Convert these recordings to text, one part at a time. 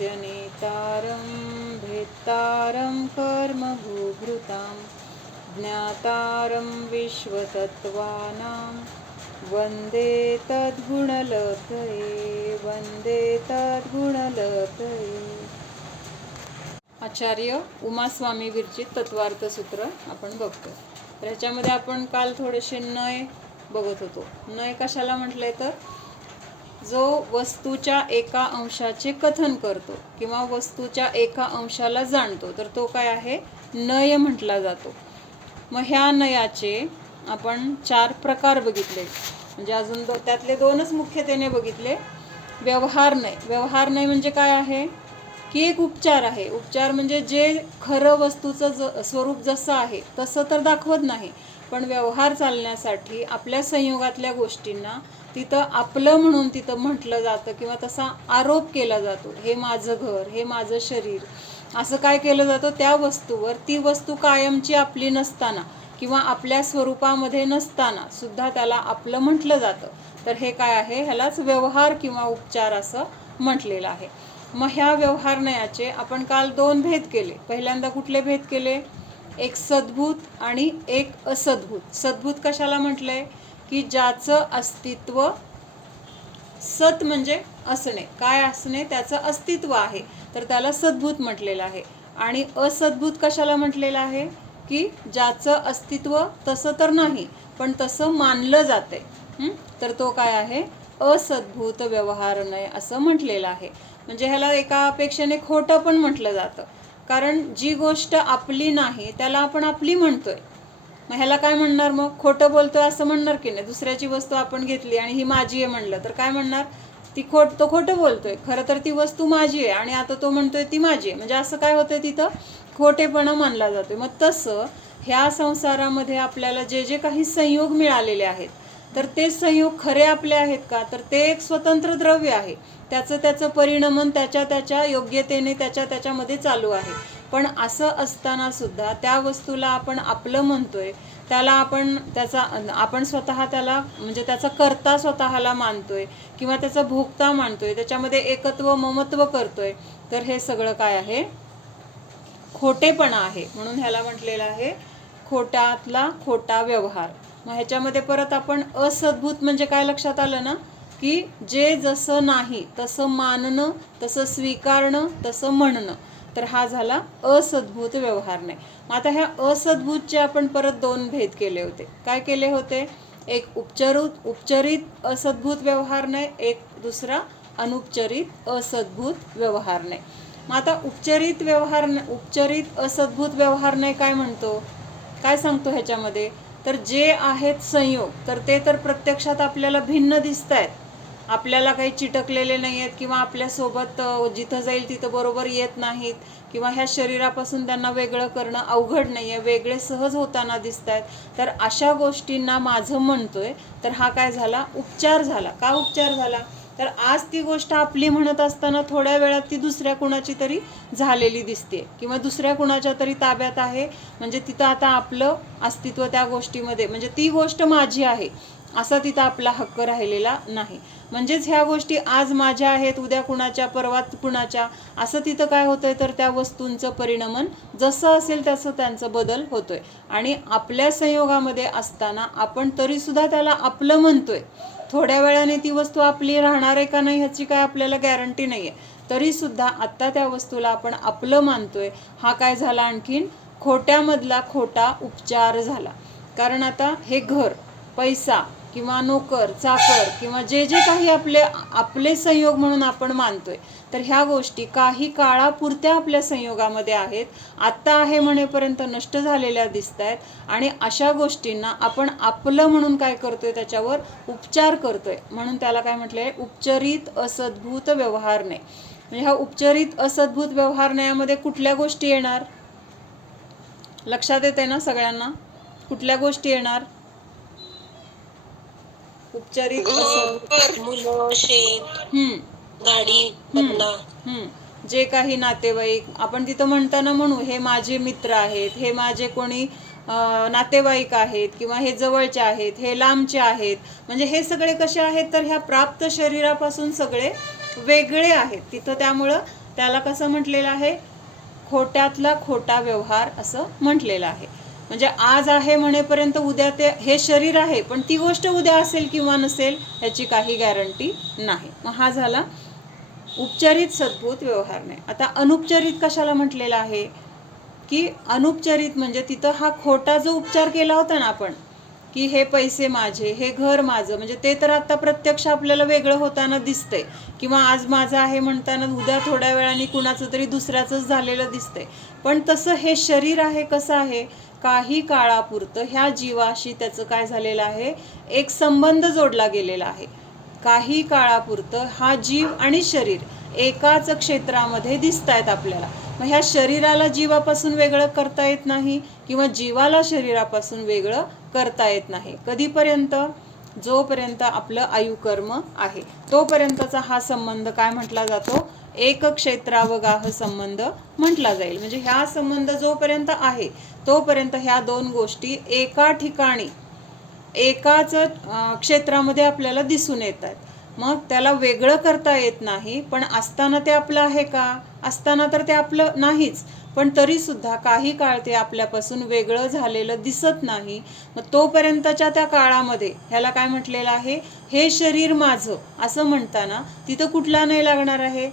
तस्य नेतारं भेत्तारं कर्मभूभृतां ज्ञातारं विश्वतत्त्वानां वन्दे तद्गुणलतये वन्दे तद्गुणलतये। आचार्य उमास्वामी विरचित तत्वार्थ सूत्र आपण बघतो। तर ह्याच्यामध्ये आपण काल थोडेसे नय बघत होतो। नय कशाला म्हटलंय तर जो वस्तूच्या एका अंशाचे कथन करतो किंवा वस्तूच्या एका अंशाला जाणतो तर तो काय आहे, नय म्हटला जातो। मग ह्या नयाचे आपण 4 प्रकार बघितले, म्हणजे अजून त्यातले 2च मुख्यतेने बघितले। व्यवहार नय, व्यवहार नय म्हणजे काय आहे की एक उपचार आहे। उपचार म्हणजे जे खरं वस्तूचं स्वरूप जसं आहे तसं तर दाखवत नाही, पण व्यवहार चालण्यासाठी आपल्या संयोगातल्या गोष्टींना तिथं आपलं म्हणून तिथं म्हटलं जातं किंवा तसा आरोप केला जातो। हे माझं घर, हे माझं शरीर, असं काय केलं जातं त्या वस्तूवर, ती वस्तू कायमची आपली नसताना किंवा आपल्या स्वरूपामध्ये नसताना सुद्धा त्याला आपलं म्हटलं जातं। तर हे काय आहे, ह्यालाच व्यवहार किंवा उपचार असं म्हटलेलं आहे। मग ह्या व्यवहार नयाचे आपण काल 2 भेद केले। पहिल्यांदा कुठले भेद केले, एक सद्भूत आणि एक असद्भूत। सद्भूत कशाला म्हटलंय की ज्याचं अस्तित्व, सत म्हणजे असणे, काय असणे, त्याचं अस्तित्व आहे तर त्याला सद्भूत म्हटलेलं आहे। आणि असद्भूत कशाला म्हटलेलं आहे की ज्याचं अस्तित्व तसं तर नाही पण तसं मानलं जातंय, तर तो काय आहे, असद्भूत व्यवहार नय असं म्हटलेलं आहे। म्हणजे ह्याला एका अपेक्षेने खोटं पण म्हटलं जातं, कारण जी गोष्ट आपली नाही त्याला आपण आपली म्हणतोय। मग ह्याला काय म्हणणार, मग खोटं बोलतोय असं म्हणणार की नाही। दुसऱ्याची वस्तू आपण घेतली आणि ही माझी आहे म्हणलं तर काय म्हणणार, तो खोटं बोलतोय, खरं तर ती वस्तू माझी आहे आणि आता तो म्हणतोय ती माझी आहे, म्हणजे असं काय होतंय, तिथं खोटेपणा मानला जातोय। मग तसं ह्या संसारामध्ये आपल्याला जे जे काही संयोग मिळालेले आहेत तर ते संयोग खरे आपले आहेत का, तर ते एक स्वतंत्र द्रव्य आहे, त्याचं परिणमन त्याच्या योग्यतेने त्याच्यामध्ये चालू आहे। पण असं असताना सुद्धा त्या वस्तूला आपण आपलं म्हणतोय, त्याला आपण स्वतः त्याला म्हणजे त्याचा कर्ता स्वतःला मानतोय किंवा त्याचा भोगता मानतोय, त्याच्यामध्ये एकत्व ममत्व करतोय, तर हे सगळं काय आहे, खोटेपणा आहे। म्हणून ह्याला म्हटलेलं आहे खोटातला खोटा व्यवहार। मग ह्याच्यामध्ये परत आपण असद्भूत म्हणजे काय लक्षात आलं ना, की जे जसं नाही तसं मानणं, तसं स्वीकारणं, तसं म्हणणं, तर हा झाला असद्भूत व्यवहार नाही। मग आता ह्या असद्भूतचे आपण परत 2 भेद केले होते। काय केले होते, एक उपचरित असद्भूत व्यवहार नाही, एक दुसरा अनुपचरित असद्भूत व्यवहार नाही। मग आता उपचरित असद्भूत व्यवहार नाही काय म्हणतो, काय सांगतो ह्याच्यामध्ये, तर जे आहेत संयोग तर ते तर प्रत्यक्षात आपल्याला भिन्न दिसत आहेत, आपल्याला काही चिटकलेले नाही आहेत किंवा आपल्यासोबत जिथं जाईल तिथं बरोबर येत नाहीत किंवा ह्या शरीरापासून त्यांना वेगळं करणं अवघड नाही आहे, वेगळे सहज होताना दिसत आहेत, तर अशा गोष्टींना माझं म्हणतोय, तर हा काय झाला, उपचार झाला। का उपचार झाला, तर आज ती गोष्ट आपली म्हणत असताना थोड्या वेळात ती दुसऱ्या कुणाची तरी झालेली दिसते किंवा दुसऱ्या कुणाच्या तरी ताब्यात आहे, म्हणजे तिथं आता आपलं अस्तित्व त्या गोष्टीमध्ये, म्हणजे ती गोष्ट माझी आहे असा तिथं आपला हक्क राहिलेला नाही। म्हणजेच ह्या गोष्टी आज माझ्या आहेत, उद्या कुणाच्या, परवा कुणाच्या, असं तिथं काय होतंय, तर त्या वस्तूंचं परिणमन जसं असेल तसं त्यांचं बदल होतोय। आणि आपल्या संयोगामध्ये असताना आपण तरीसुद्धा त्याला आपलं म्हणतोय, थोड्या वेळाने ती वस्तू आपली राहणार आहे का नाही ह्याची काय आपल्याला गॅरंटी नाही आहे, तरीसुद्धा आत्ता त्या वस्तूला आपण आपलं मानतोय। हा काय झाला, आणखीन खोट्यामधला खोटा उपचार झाला। कारण आता हे घर, पैसा किंवा नोकर चाकर किंवा जे जे काही आपले संयोग म्हणून आपण मानतोय, तर ह्या गोष्टी काही काळापुरत्या आपल्या संयोगामध्ये आहेत, आत्ता आहे म्हणेपर्यंत नष्ट झालेल्या दिसत आहेत, आणि अशा गोष्टींना आपण आपलं म्हणून काय करतोय, त्याच्यावर उपचार करतोय। म्हणून त्याला काय म्हटलंय, उपचरित असद्भूत व्यवहार नाही। म्हणजे हा उपचरित असद्भूत व्यवहार नयामध्ये कुठल्या गोष्टी येणार, लक्षात येते ना सगळ्यांना, कुठल्या गोष्टी येणार, उपचरित गाडी, जे काही नातेवाईक आपण तिथं म्हणताना म्हणू हे माझे मित्र आहेत, हे माझे कोणी नातेवाईक आहेत किंवा हे जवळचे आहेत, हे लांबचे आहेत, म्हणजे हे सगळे कसे आहेत, तर ह्या प्राप्त शरीरापासून सगळे वेगळे आहेत तिथं। त्यामुळं त्याला कसं म्हटलेलं आहे? खोट्यातला खोटा व्यवहार असं म्हटलेलं आहे. म्हणजे आज आहे म्हणेपर्यंत उद्या ते हे शरीर आहे, पण ती गोष्ट उद्या असेल किंवा नसेल याची काही गॅरंटी नाही. मग हा झाला उपचारित सद्भूत व्यवहार नाही. आता अनुपचारित कशाला म्हटलेला आहे? की अनुपचारित म्हणजे तिथं हा खोटा जो उपचार केला होता ना आपण, की हे पैसे माझे, हे घर माझं, म्हणजे ते तर आता प्रत्यक्ष आपल्याला वेगळं होताना दिसतंय, किंवा आज माझं आहे म्हणताना उद्या थोड्या वेळाने कुणाचं तरी दुसऱ्याचंच झालेलं दिसतंय. पण तसं हे शरीर आहे कसं आहे? काही काळापुरतं ह्या जीवाशी त्याचं काय झालेलं आहे? एक संबंध जोडला गेलेला आहे. काही काळापुरतं हा जीव आणि शरीर एकाच क्षेत्रामध्ये दिसत आहेत आपल्याला. मग ह्या शरीराला जीवापासून वेगळं करता येत नाही, किंवा जीवाला शरीरापासून वेगळं करता येत नाही. कधीपर्यंत? जोपर्यंत आपलं आयुकर्म आहे तोपर्यंतचा हा संबंध काय म्हटला जातो? एक क्षेत्रावगाह संबंध म्हटला जाईल. म्हणजे ह्या संबंध जोपर्यंत आहे तोपर्यंत ह्या दोन गोष्टी एका ठिकाणी एकाच क्षेत्रामध्ये आपल्याला दिसून येतात. मग त्याला वेगळं करता येत नाही, पण असताना ते आपलं आहे का? असताना तर ते आपलं नाहीच, पण तरी सुद्धा काही काळ ते आपल्यापासून वेगळं झालेलं दिसत नाही. मग तोपर्यंतच्या त्या काळामध्ये ह्याला काय म्हटलेलं आहे? हे शरीर माझं असं म्हणताना तिथं कुठला नाही लागणार आहे?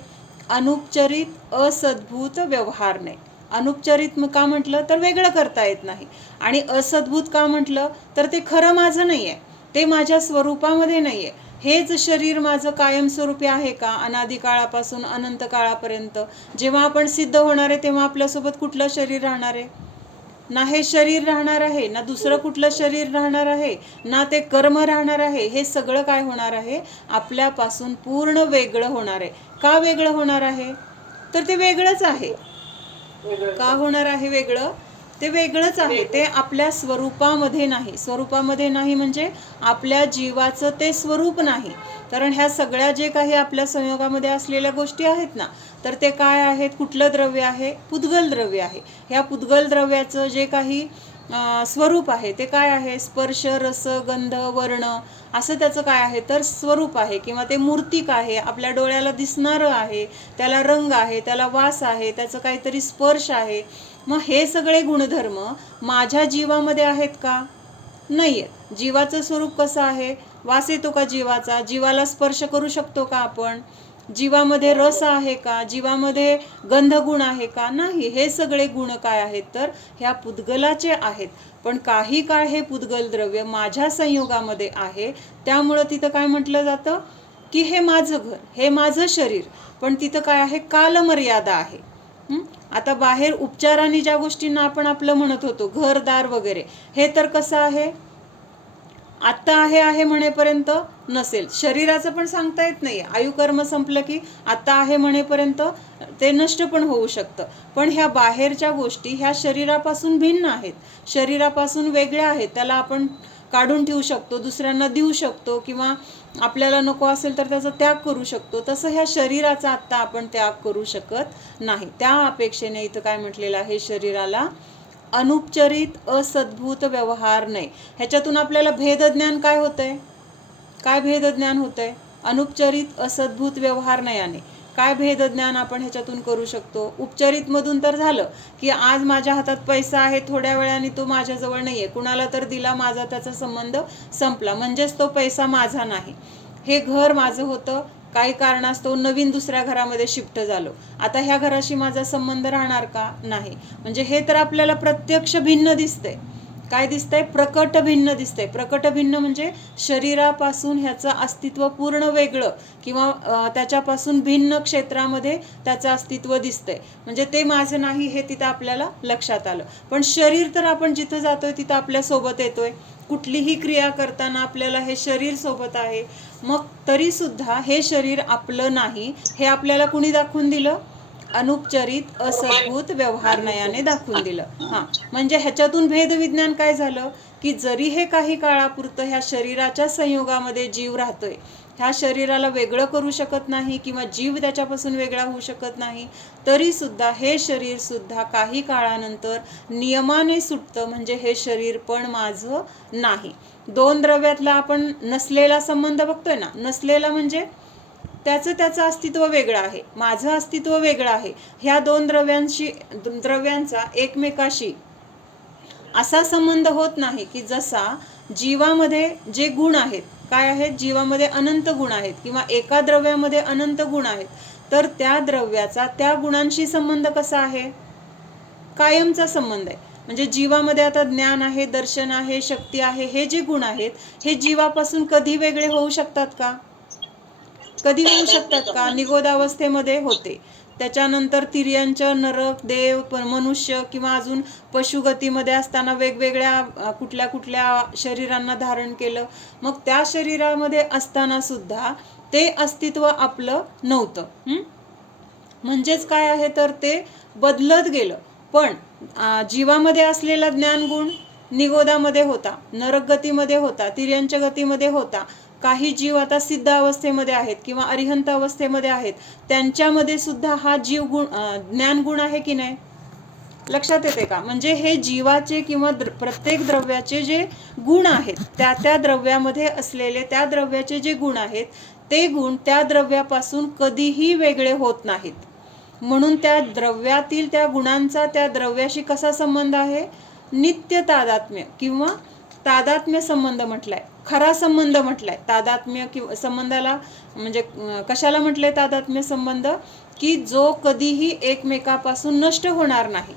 अनुपचारित असद्भूत व्यवहार नाही. अनुपचारित का म्हटलं? तर वेगळं करता येत नाही. आणि असद्भूत का म्हटलं? तर ते खरं माझं नाही आहे, ते माझ्या स्वरूपामध्ये नाही आहे. हेच शरीर माझं कायमस्वरूपी आहे का? अनादी काळापासून अनंत काळापर्यंत. जेव्हा आपण सिद्ध होणार आहे तेव्हा आपल्यासोबत कुठलं शरीर राहणार आहे? ना हे शरीर राहणार आहे, ना दुसरं कुठलं शरीर राहणार आहे, ना ते कर्म राहणार आहे. हे सगळं काय होणार आहे? आपल्यापासून पूर्ण वेगळं होणार आहे. का वेगळं होणार आहे? तर ते वेगळंच आहे. का होणार आहे वेगळं? ते वेगळंच आहे. ते आपल्या स्वरूपामध्ये नाही. स्वरूपामध्ये नाही म्हणजे आपल्या जीवाचं ते स्वरूप नाही. कारण ह्या सगळ्या जे काही आपल्या संयोगामध्ये असलेल्या गोष्टी आहेत ना, तर ते काय आहेत? कुठलं द्रव्य आहे? पुद्गल द्रव्य आहे. ह्या पुद्गल द्रव्याचं जे काही स्वरूप आहे ते काय आहे? स्पर्श, रस, गंध, वर्ण असं त्याचं काय आहे? तर स्वरूप आहे, किंवा ते मूर्तिक आहे, आपल्या डोळ्याला दिसणारं आहे, त्याला रंग आहे, त्याला वास आहे, त्याचं काहीतरी स्पर्श आहे. मग हे सगळे गुणधर्म माझ्या जीवामध्ये आहेत का? नाही आहेत. जीवाचं स्वरूप कसं आहे? वास येतो का जीवाचा? जीवाला स्पर्श करू शकतो का आपण? जीवामध्ये रस आहे का? जीवामध्ये गंधगुण आहे का? नाही. हे सगळे गुण काय आहेत? तर ह्या पुद्गलाचे आहेत. पण काही काळ हे पुद्गल द्रव्य माझ्या संयोगामध्ये आहे, त्यामुळं तिथं काय म्हटलं जातं? की हे माझं घर, हे माझं शरीर. पण तिथं काय आहे? कालमर्यादा आहे. आता बाहेर उपचाराने ज्या गोष्टींना आपण आपलं म्हणत होतो, घरदार वगैरे, हे तर कसं आहे? आत्ता आहे म्हणेपर्यंत नसेल. शरीराचं पण सांगता येत नाही. आयुकर्म संपलं की आता आहे म्हणेपर्यंत ते नष्ट पण होऊ शकतं. पण ह्या बाहेरच्या गोष्टी ह्या शरीरापासून भिन्न आहेत, शरीरापासून वेगळ्या आहेत. त्याला आपण काढून ठेवू शकतो, दुसऱ्यांना देऊ शकतो, किंवा आपल्याला नको असेल तर त्याचा त्याग करू शकतो. तसं ह्या शरीराचा आत्ता आपण त्याग करू शकत नाही. त्या अपेक्षेने इथं काय म्हटलेलं आहे? शरीराला अनुपचारित असद्भूत व्यवहार नाही. ह्याच्यातून आपल्याला भेदज्ञान काय होतंय? काय भेदज्ञान होतंय? अनुपचारित असद्भूत व्यवहार नयाने काय भेदज्ञान आपण ह्याच्यातून करू शकतो? उपचारित मधून तर झालं की आज माझ्या हातात पैसा आहे, थोड्या वेळाने तो माझ्याजवळ नाहीये, कुणाला तर दिला, माझा त्याचा संबंध संपला, म्हणजेच तो पैसा माझा नाही. हे घर माझं होतं, काही कारणास्तव नवीन दुसऱ्या घरामध्ये शिफ्ट झालो, आता ह्या घराशी माझा संबंध राहणार का? नाही. म्हणजे हे तर आपल्याला प्रत्यक्ष भिन्न दिसतंय. काय दिसतंय? प्रकट भिन्न दिसतंय. प्रकट भिन्न म्हणजे शरीरापासून ह्याचं अस्तित्व पूर्ण वेगळं, किंवा त्याच्यापासून भिन्न क्षेत्रामध्ये त्याचं अस्तित्व दिसतंय. म्हणजे ते माझं नाही हे तिथं आपल्याला लक्षात आलं. पण शरीर तर आपण जिथं जातोय तिथं आपल्या सोबत येतोय. कुठलीही क्रिया करताना आपल्याला हे शरीर सोबत आहे. मग तरी सुद्धा हे शरीर आपलं नाही हे आपल्याला कुणी दाखवून दिलं? अनुपचारित असद्भूत व्यवहार नयाने दाखवून दिलं. म्हणजे ह्याच्यातून भेदविज्ञान काय झालं? की जरी हे काही काळापुरतं ह्या शरीराच्या संयोगामध्ये जीव राहतोय, ह्या शरीराला वेगळं करू शकत नाही, किंवा जीव त्याच्यापासून वेगळा होऊ शकत नाही, तरी सुद्धा हे शरीर सुद्धा काही काळानंतर नियमाने सुटतं. म्हणजे हे शरीर पण माझं नाही. दोन द्रव्यातला आपण नसलेला संबंध बघतोय ना. नसलेला म्हणजे त्याचं अस्तित्व वेगळं आहे, माझं अस्तित्व वेगळं आहे. ह्या दोन द्रव्यांचा एकमेकाशी असा संबंध होत नाही की जसा जीवामध्ये जे गुण आहेत, काय आहेत, जीवामध्ये अनंत गुण आहेत किंवा एका द्रव्यामध्ये अनंत गुण आहेत, तर त्या द्रव्याचा त्या गुणांशी संबंध कसा आहे, कायमचा संबंध आहे. म्हणजे जीवामध्ये आता ज्ञान आहे, दर्शन आहे, शक्ती आहे, हे जे गुण आहेत हे जीवापासून कधी वेगळे होऊ शकतात का? कधी होऊ शकतात का? निगोदावस्थेमध्ये होते. त्याच्यानंतर तिर्यंच, नरक, देव, मनुष्य किंवा अजून पशुगतीमध्ये असताना वेगवेगळ्या कुठल्या कुठल्या शरीरांना धारण केलं. मग त्या शरीरामध्ये असताना सुद्धा ते अस्तित्व आपलं नव्हतं. म्हणजेच काय आहे तर ते बदलत गेलं. पण जीवामध्ये असलेला ज्ञानगुण निगोदामध्ये होता, नरक गतीमध्ये होता, तिर्यंच गतीमध्ये होता. काही जीव आता सिद्ध अवस्थेमध्ये आहेत किंवा अरिहंत अवस्थेमध्ये आहेत, त्यांच्यामध्ये सुद्धा हा जीव गुण ज्ञानगुण आहे की नाही, लक्षात येते का? म्हणजे हे जीवाचे किंवा प्रत्येक द्रव्याचे जे गुण आहेत, त्या त्या द्रव्यामध्ये असलेले त्या द्रव्याचे जे गुण आहेत, ते गुण त्या द्रव्यापासून कधीही वेगळे होत नाहीत. म्हणून त्या द्रव्यातील त्या गुणांचा त्या द्रव्याशी कसा संबंध आहे? नित्य तादात्म्य किंवा तादात्म्य संबंध म्हटलाय, खरा संबंध म्हटलाय. तादात्म्य किंवा संबंधाला म्हणजे कशाला म्हटलंय तादात्म्य संबंध? की जो कधीही एकमेकापासून नष्ट होणार नाही.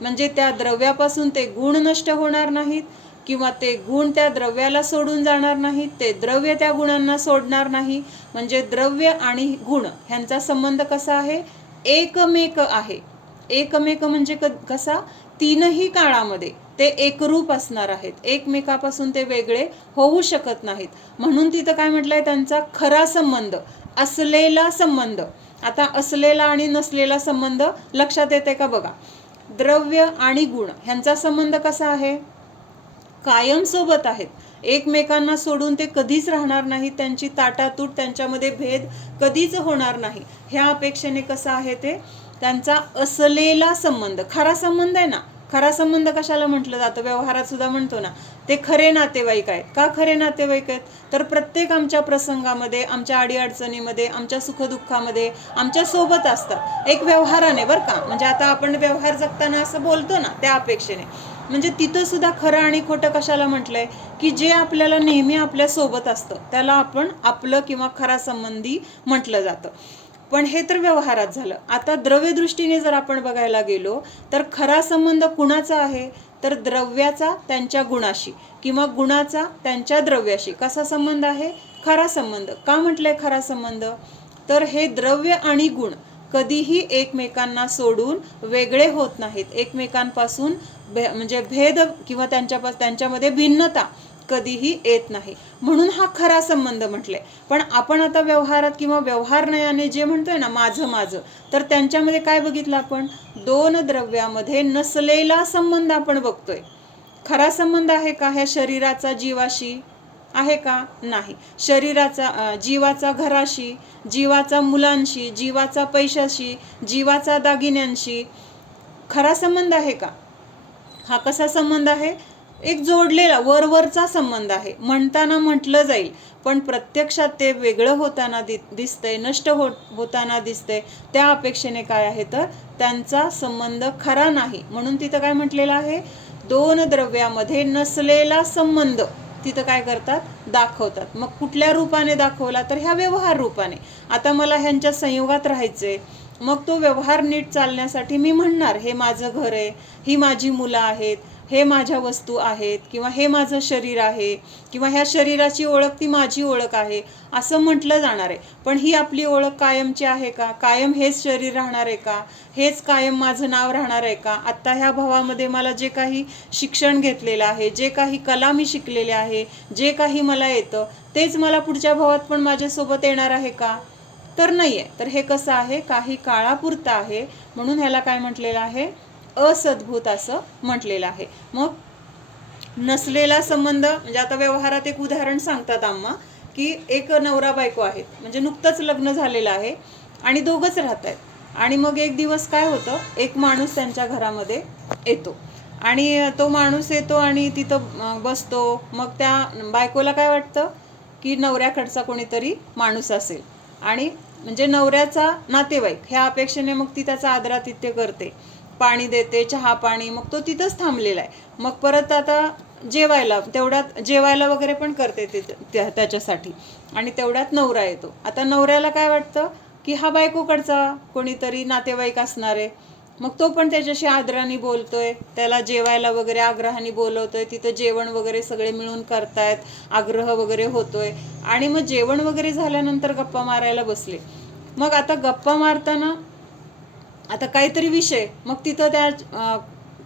म्हणजे त्या द्रव्यापासून ते गुण नष्ट होणार नाहीत किंवा ते गुण त्या द्रव्याला सोडून जाणार नाहीत, ते द्रव्य त्या गुणांना सोडणार नाही. म्हणजे द्रव्य आणि गुण ह्यांचा संबंध कसा आहे? एकमेक आहे. एकमेक म्हणजे कसा? तीनही काळामध्ये ते एकरूप असणार आहेत, एकमेकापासून ते वेगळे होऊ शकत नाहीत. म्हणून तिथं काय म्हटलंय? त्यांचा खरा संबंध, असलेला संबंध. आता असलेला आणि नसलेला संबंध लक्षात येते का बघा. द्रव्य आणि गुण ह्यांचा संबंध कसा आहे? कायम सोबत आहेत, एकमेकांना सोडून ते कधीच राहणार नाही, त्यांची ताटातूट, त्यांच्यामध्ये भेद कधीच होणार नाही. ह्या अपेक्षेने कसं आहे ते? त्यांचा असलेला संबंध, खरा संबंध आहे ना. खरा संबंध कशाला म्हटलं जातं? व्यवहारात सुद्धा म्हणतो ना, ते खरे नातेवाईक आहेत. का खरे नातेवाईक आहेत? तर प्रत्येक आमच्या प्रसंगामध्ये, आमच्या अडीअडचणीमध्ये, आमच्या सुखदुःखामध्ये आमच्या सोबत असतात, एक व्यवहाराने बरं का. म्हणजे आता आपण व्यवहार जगताना असं बोलतो ना, त्या अपेक्षेने. म्हणजे तिथं सुद्धा खरं आणि खोटं कशाला म्हटलंय? की जे आपल्याला नेहमी आपल्या सोबत असतं त्याला आपण आपलं किंवा खरा संबंधी म्हटलं जातं. पण हे तर व्यवहारात झालं. आता द्रव्य दृष्टीने जर आपण बघायला गेलो तर खरा संबंध कुणाचा आहे? तर द्रव्याचा त्यांच्या गुणाशी किंवा गुणाचा त्यांच्या द्रव्याशी कसा संबंध आहे? खरा संबंध. का म्हटलंय खरा संबंध? तर हे द्रव्य आणि गुण कधीही एकमेकांना सोडून वेगळे होत नाहीत, एकमेकांपासून म्हणजे भेद किंवा त्यांच्यामध्ये भिन्नता कधीही येत नाही. म्हणून हा खरा संबंध म्हटले. पण आपण आता व्यवहारात किंवा व्यवहार नयाने जे म्हणतोय ना माझं माझं, तर त्यांच्यामध्ये काय बघितलं आपण? दोन द्रव्यामध्ये नसलेला संबंध आपण बघतोय. खरा संबंध आहे का ह्या शरीराचा जीवाशी? आहे का? नाही. शरीराचा जीवाचा घराशी, जीवाचा मुलांशी, जीवाचा पैशाशी, जीवाचा दागिन्यांशी खरा संबंध आहे का? हा कसा संबंध आहे? एक जोडलेला वरवरचा संबंध आहे. म्हणताना म्हटलं जाईल, पण प्रत्यक्षात ते वेगळं होताना दिसतंय, नष्ट होताना दिसतंय. त्या अपेक्षेने काय आहे तर त्यांचा संबंध खरा नाही. म्हणून तिथं काय म्हटलेलं आहे? दोन द्रव्यामध्ये नसलेला संबंध तिथं काय करतात? दाखवतात. मग कुठल्या रूपाने दाखवला? तर ह्या व्यवहार रूपाने. आता मला ह्यांच्या संयोगात राहायचंय, मग तो व्यवहार नीट चालण्यासाठी मी म्हणणार हे माझं घर आहे, ही माझी मुलं आहेत, हे माझ्या वस्तू आहेत, किंवा हे माझं शरीर आहे, किंवा ह्या शरीराची ओळख ती माझी ओळख आहे, असं म्हटलं जाणार आहे. पण ही आपली ओळख कायमची आहे का? कायम हेच शरीर राहणार आहे का? हेच कायम माझं नाव राहणार आहे का? आत्ता ह्या भावामध्ये मला जे काही शिक्षण घेतलेलं आहे, जे काही कला मी शिकलेले आहे, जे काही मला येतं तेच मला पुढच्या भावात पण माझ्यासोबत येणार आहे का? तर नाही आहे. तर हे कसं आहे? काही काळापुरतं आहे. म्हणून ह्याला काय म्हटलेलं आहे? असद्भूत असं म्हटलेलं आहे. मग नसलेला संबंध म्हणजे आता व्यवहारात एक उदाहरण सांगतात आम्हा, की एक नवरा बायको आहेत, म्हणजे नुकतंच लग्न झालेलं आहे आणि दोघंच राहत आहेत. आणि मग एक दिवस काय होतं, एक माणूस त्यांच्या घरामध्ये येतो आणि तो माणूस येतो आणि तिथं बसतो. मग त्या बायकोला काय वाटतं की नवऱ्याकडचा कोणीतरी माणूस असेल आणि म्हणजे नवऱ्याचा नातेवाईक ह्या अपेक्षेने मग ती त्याचा आदरातिथ्य करते, पाणी देते, चहा पाणी, मग तो तिथंच थांबलेला आहे. मग परत आता जेवायला, तेवढ्यात जेवायला वगैरे पण करते ते त्याच्यासाठी, आणि तेवढ्यात नवरा येतो. आता नवऱ्याला काय वाटतं की हा बायकोकडचा कोणीतरी नातेवाईक असणार आहे, मग तो पण त्याच्याशी आदराने बोलतोय, त्याला जेवायला वगैरे आग्रहाने बोलवतोय, तिथं जेवण वगैरे सगळे मिळून करतायत, आग्रह वगैरे होतोय. आणि मग जेवण वगैरे झाल्यानंतर गप्पा मारायला बसले. मग आता गप्पा मारताना आता काहीतरी विषय, मग तिथं त्या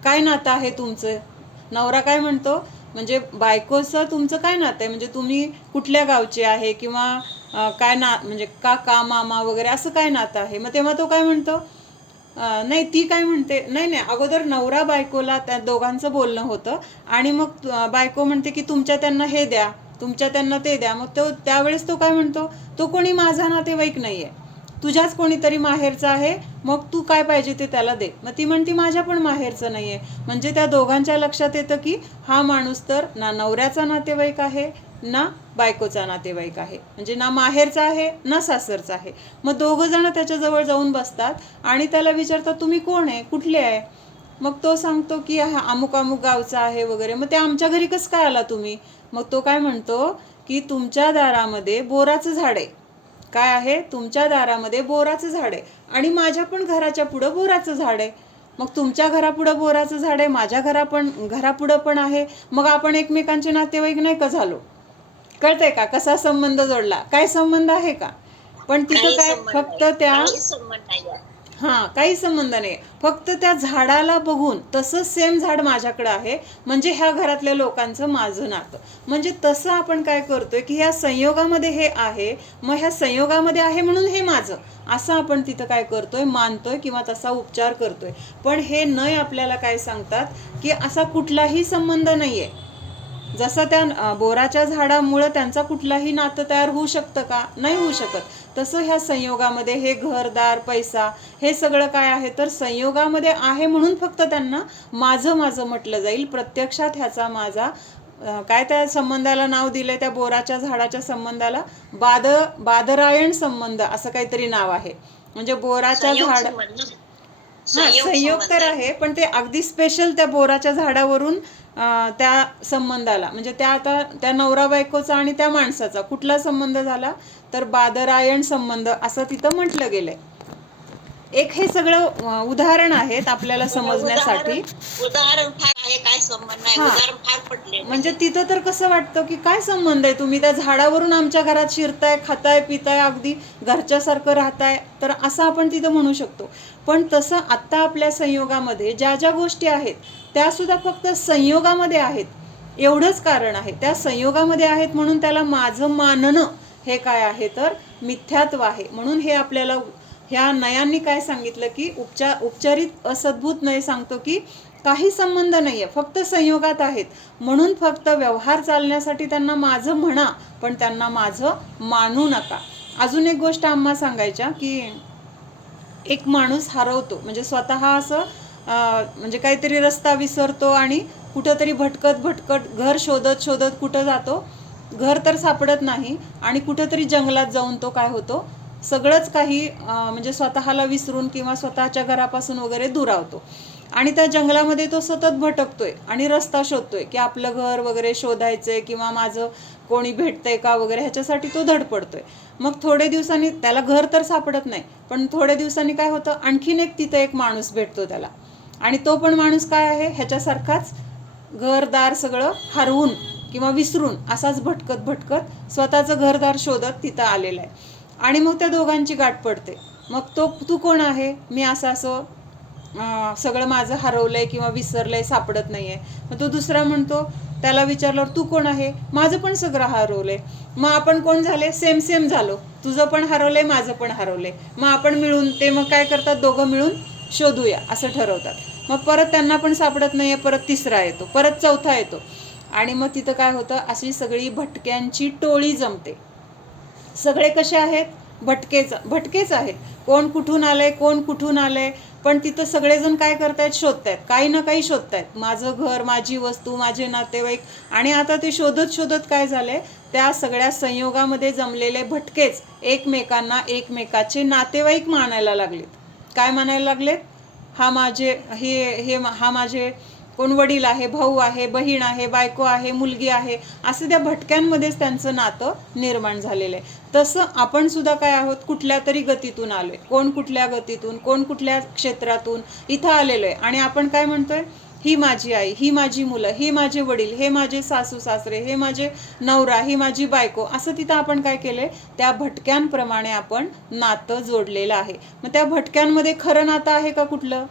काय नातं आहे तुमचं, नवरा काय म्हणतो, म्हणजे बायकोचं तुमचं काय नातं आहे, म्हणजे तुम्ही कुठल्या गावचे आहे, किंवा काय म्हणजे काका मामा वगैरे असं काय नातं आहे. मग तेव्हा तो काय म्हणतो, नाही ती काय म्हणते, नाही अगोदर नवरा बायकोला त्या दोघांचं बोलणं होतं, आणि मग बायको म्हणते की तुमच्या त्यांना हे द्या, तुमच्या त्यांना ते द्या. मग तो त्यावेळेस तो काय म्हणतो, तो कोणी माझा नातेवाईक नाहीये, तुझ्याच कोणीतरी माहेरचा आहे, मग तू काय पाहिजे ते त्याला दे. मग ती म्हणते माझ्या पण माहेरचं नाहीये. म्हणजे त्या दोघांच्या लक्षात येतं की हा माणूस तर ना नवऱ्याचा नातेवाईक आहे ना बायकोचा नातेवाईक आहे, म्हणजे ना माहेरचा आहे ना सासरचा आहे. मग दोघं जण त्याच्याजवळ जाऊन बसतात आणि त्याला विचारतात तुम्ही कोण आहे, कुठले आहे. मग तो सांगतो की हा अमुक अमुक गावचा आहे वगैरे. मग ते आमच्या घरी कसं काय आला तुम्ही. मग तो काय म्हणतो की तुमच्या दारामध्ये बोराचं झाड आहे. काय आहे, तुमच्या दारामध्ये बोराचं झाड आहे, आणि माझ्या पण घराच्या पुढं बोराचं झाड आहे. मग तुमच्या घरापुढं बोराचं झाड आहे, माझ्या घरापुढं पण आहे, मग आपण एकमेकांचे नातेवाईक नाही का झालो. कळतंय का कसा संबंध जोडला, काय संबंध आहे का. पण तिथं काय, फक्त त्या काही संबंध नाही, फक्त त्या झाडाला बघून तसंच सेम झाड माझ्याकडे आहे, म्हणजे ह्या घरातल्या लोकांचं माझं नातं. म्हणजे तसं आपण काय करतोय की ह्या संयोगामध्ये हे आहे, मग ह्या संयोगामध्ये आहे म्हणून हे माझं, असं आपण तिथं काय करतोय, मानतोय किंवा तसा उपचार करतोय. पण हे नय आपल्याला काय सांगतात की असा कुठलाही संबंध नाहीये. जसं त्या बोराच्या झाडामुळं त्यांचा कुठलाही नातं तयार होऊ शकतं का, नाही होऊ शकत. तसं ह्या संयोगामध्ये हे घरदार पैसा हे सगळं काय आहे, तर संयोगामध्ये आहे म्हणून फक्त त्यांना माझं माझं म्हटलं जाईल. प्रत्यक्षात ह्याचा माझा काय त्या संबंधाला नाव दिलंय, त्या बोराच्या झाडाच्या संबंधाला बादरायण संबंध असं काहीतरी नाव आहे. म्हणजे बोराच्या झाड, हा संयोग तर आहे, पण ते अगदी स्पेशल त्या बोराच्या झाडावरून त्या संबंधाला, म्हणजे त्या आता त्या नवरा बायकोचा आणि त्या माणसाचा कुठला संबंध झाला, तर बादरायण संबंध असं तिथं म्हटलं गेलंय. एक हे सगळं उदाहरण आहेत आपल्याला समजण्यासाठी. उदाहरण आहे, काय संबंध नाही, उदाहरण फार पडले. म्हणजे तिथं तर कसं वाटतं की काय संबंध आहे, तुम्ही त्या झाडावरून आमच्या घरात शिरताय, खाताय पिताय, अगदी घरच्यासारखं राहताय, तर असं आपण तिथं म्हणू शकतो. पण तसं आत्ता आपल्या संयोगामध्ये ज्या ज्या गोष्टी आहेत त्या सुद्धा फक्त संयोगामध्ये आहेत, एवढंच कारण आहे. त्या संयोगामध्ये आहेत म्हणून त्याला माझं मानणं हे काय आहे, तर मिथ्यात्व आहे. म्हणून हे आपल्याला ह्या नयांनी काय सांगितलं की उपचारित असद्भूत नय सांगतो की काही संबंध नाहीये, फक्त संयोगात आहेत, म्हणून फक्त व्यवहार चालण्यासाठी त्यांना माझं म्हणा, पण त्यांना माझं मानू नका. अजून एक गोष्ट आम्हा सांगायच्या की एक माणूस हरवतो, म्हणजे स्वतः असं म्हणजे काहीतरी रस्ता विसरतो आणि कुठंतरी भटकत घर शोधत शोधत कुठं जातो, घर तर सापडत नाही, आणि कुठंतरी जंगलात जाऊन तो काय होतो, सगळंच काही म्हणजे स्वतःला विसरून किंवा स्वतःच्या घरापासून वगैरे दुरावतो. आणि त्या जंगलामध्ये तो सतत भटकतोय आणि रस्ता शोधतोय की आपलं घर वगैरे शोधायचंय किंवा माझं कोणी भेटतंय का वगैरे, ह्याच्यासाठी तो धडपडतोय. मग थोडे दिवसांनी त्याला घर तर सापडत नाही, पण थोड्या दिवसांनी काय होतं, आणखीन एक तिथं एक माणूस भेटतो त्याला, आणि तो पण माणूस काय आहे, ह्याच्यासारखाच घरदार सगळं हरवून किंवा विसरून असाच भटकत स्वतःचं घरदार शोधत तिथं आलेला आहे. आणि मग त्या दोघांची गाठ पडते. मग तू कोण आहे, मी असं सगळं माझं हरवलंय किंवा विसरलंय, सापडत नाहीये. मग तो दुसरा म्हणतो, त्याला विचारल्यावर तू कोण आहे, माझं पण सगळं हरवलंय. मग आपण कोण झाले, सेम झालो, तुझं पण हरवलंय माझं पण हरवलंय, मग आपण मिळून ते मग काय करतात, दोघं मिळून शोधूया असं ठरवतात. मग परत त्यांना पण सापडत नाहीये, परत तिसरा येतो, परत चौथा येतो, आणि मग तिथं काय होतं, अशी सगळी भटक्यांची टोळी जमते. सगळे कसे आहेत, भटकेच आहेत. कोण कुठून आलंय, कोण कुठून आलंय, पण तिथं सगळेजण काय करतायत, शोधतायत, काही ना काही शोधतायत, माझं घर, माझी वस्तू, माझे नातेवाईक. आणि आता ते शोधत शोधत काय झालंय, त्या सगळ्या संयोगामध्ये जमलेले भटकेच एकमेकांना एकमेकाचे नातेवाईक मानायला लागलेत. काय मानायला लागलेत, हा माझे कोण वडील आहे, भाऊ आहे, बहीण आहे, बायको आहे, मुलगी आहे, असं त्या भटक्यांमध्येच त्यांचं नातं निर्माण झालेलं आहे. तसं आपण सुद्धा काय आहोत, कुठल्या तरी गतीतून आलोय, कोण कुठल्या गतीतून, कोण कुठल्या क्षेत्रातून इथं आलेलो आहे. आणि आपण काय म्हणतोय, ही माझी आई, ही माझी मुलं, ही माझे वडील, हे माझे सासू सासरे, हे माझे नवरा, ही माझी बायको, असं तिथं आपण काय केलंय, त्या भटक्यांप्रमाणे आपण नातं जोडलेलं आहे. मग त्या भटक्यांमध्ये खरं नातं आहे का कुठलं,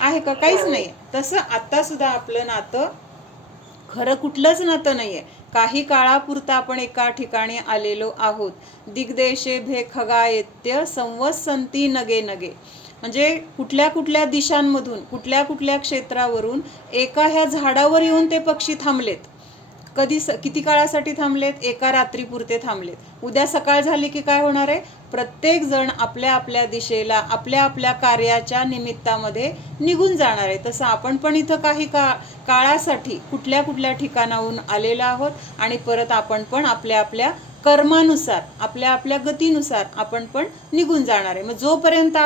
आहे का, काहीच नाही. तसं आता सुद्धा आपलं नातं खरं कुठलंच नातं नाहीये. काही काळापुरता आपण एका ठिकाणी आलेलो आहोत. दिग्देशे भे खगायेत्य संवत्संती नगे नगे, म्हणजे कुठल्या कुठल्या दिशांमधून, कुठल्या कुठल्या क्षेत्रावरून एका ह्या झाडावर येऊन ते पक्षी थांबलेत. किती काळासाठी थांबलेत, एका रात्रीपुरते थांबलेत. उद्या सकाळ झाली की काय होणार आहे, प्रत्येक जण आपल्या आपल्या दिशेला, आपल्या आपल्या कार्याच्या निमित्तामध्ये निघून जाणार आहे. तसं आपण पण इथं काही काळासाठी कुठल्या कुठल्या ठिकाणाहून आलेलो आहोत आणि परत आपण पण आपल्या आपल्या कर्मानुसार, आपल्या आपल्या गतीनुसार आपण पण निघून जाणार आहे. मग जोपर्यंत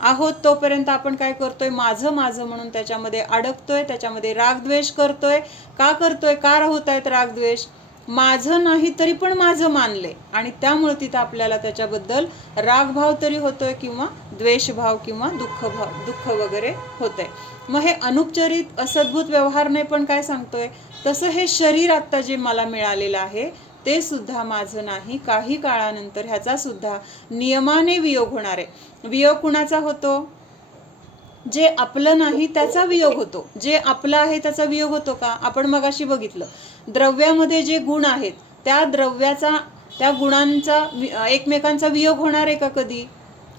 आहोत तोपर्यंत आपण काय करतोय, माझं माझं म्हणून त्याच्यामध्ये अडकतोय, त्याच्यामध्ये रागद्वेष करतोय. का होत आहेत रागद्वेष, माझं नाही तरी पण माझं मानले, आणि त्यामुळे तिथं आपल्याला त्याच्याबद्दल रागभाव तरी होतोय किंवा द्वेषभाव किंवा दुःख वगैरे होतंय. मग हे अनुपचरित असद्भूत व्यवहारने पण काय सांगतोय, तसं हे शरीर आत्ता जे मला मिळालेलं आहे ते सुद्धा माझं नाही. काही काळानंतर ह्याचा सुद्धा नियमाने वियोग होणार आहे. वियोग कुणाचा होतो, जे आपलं नाही त्याचा वियोग होतो. जे आपलं आहे त्याचा वियोग होतो का, आपण मगाशी बघितलं, द्रव्यामध्ये जे गुण आहेत त्या गुणांचा एकमेकांचा वियोग होणार आहे का, कधी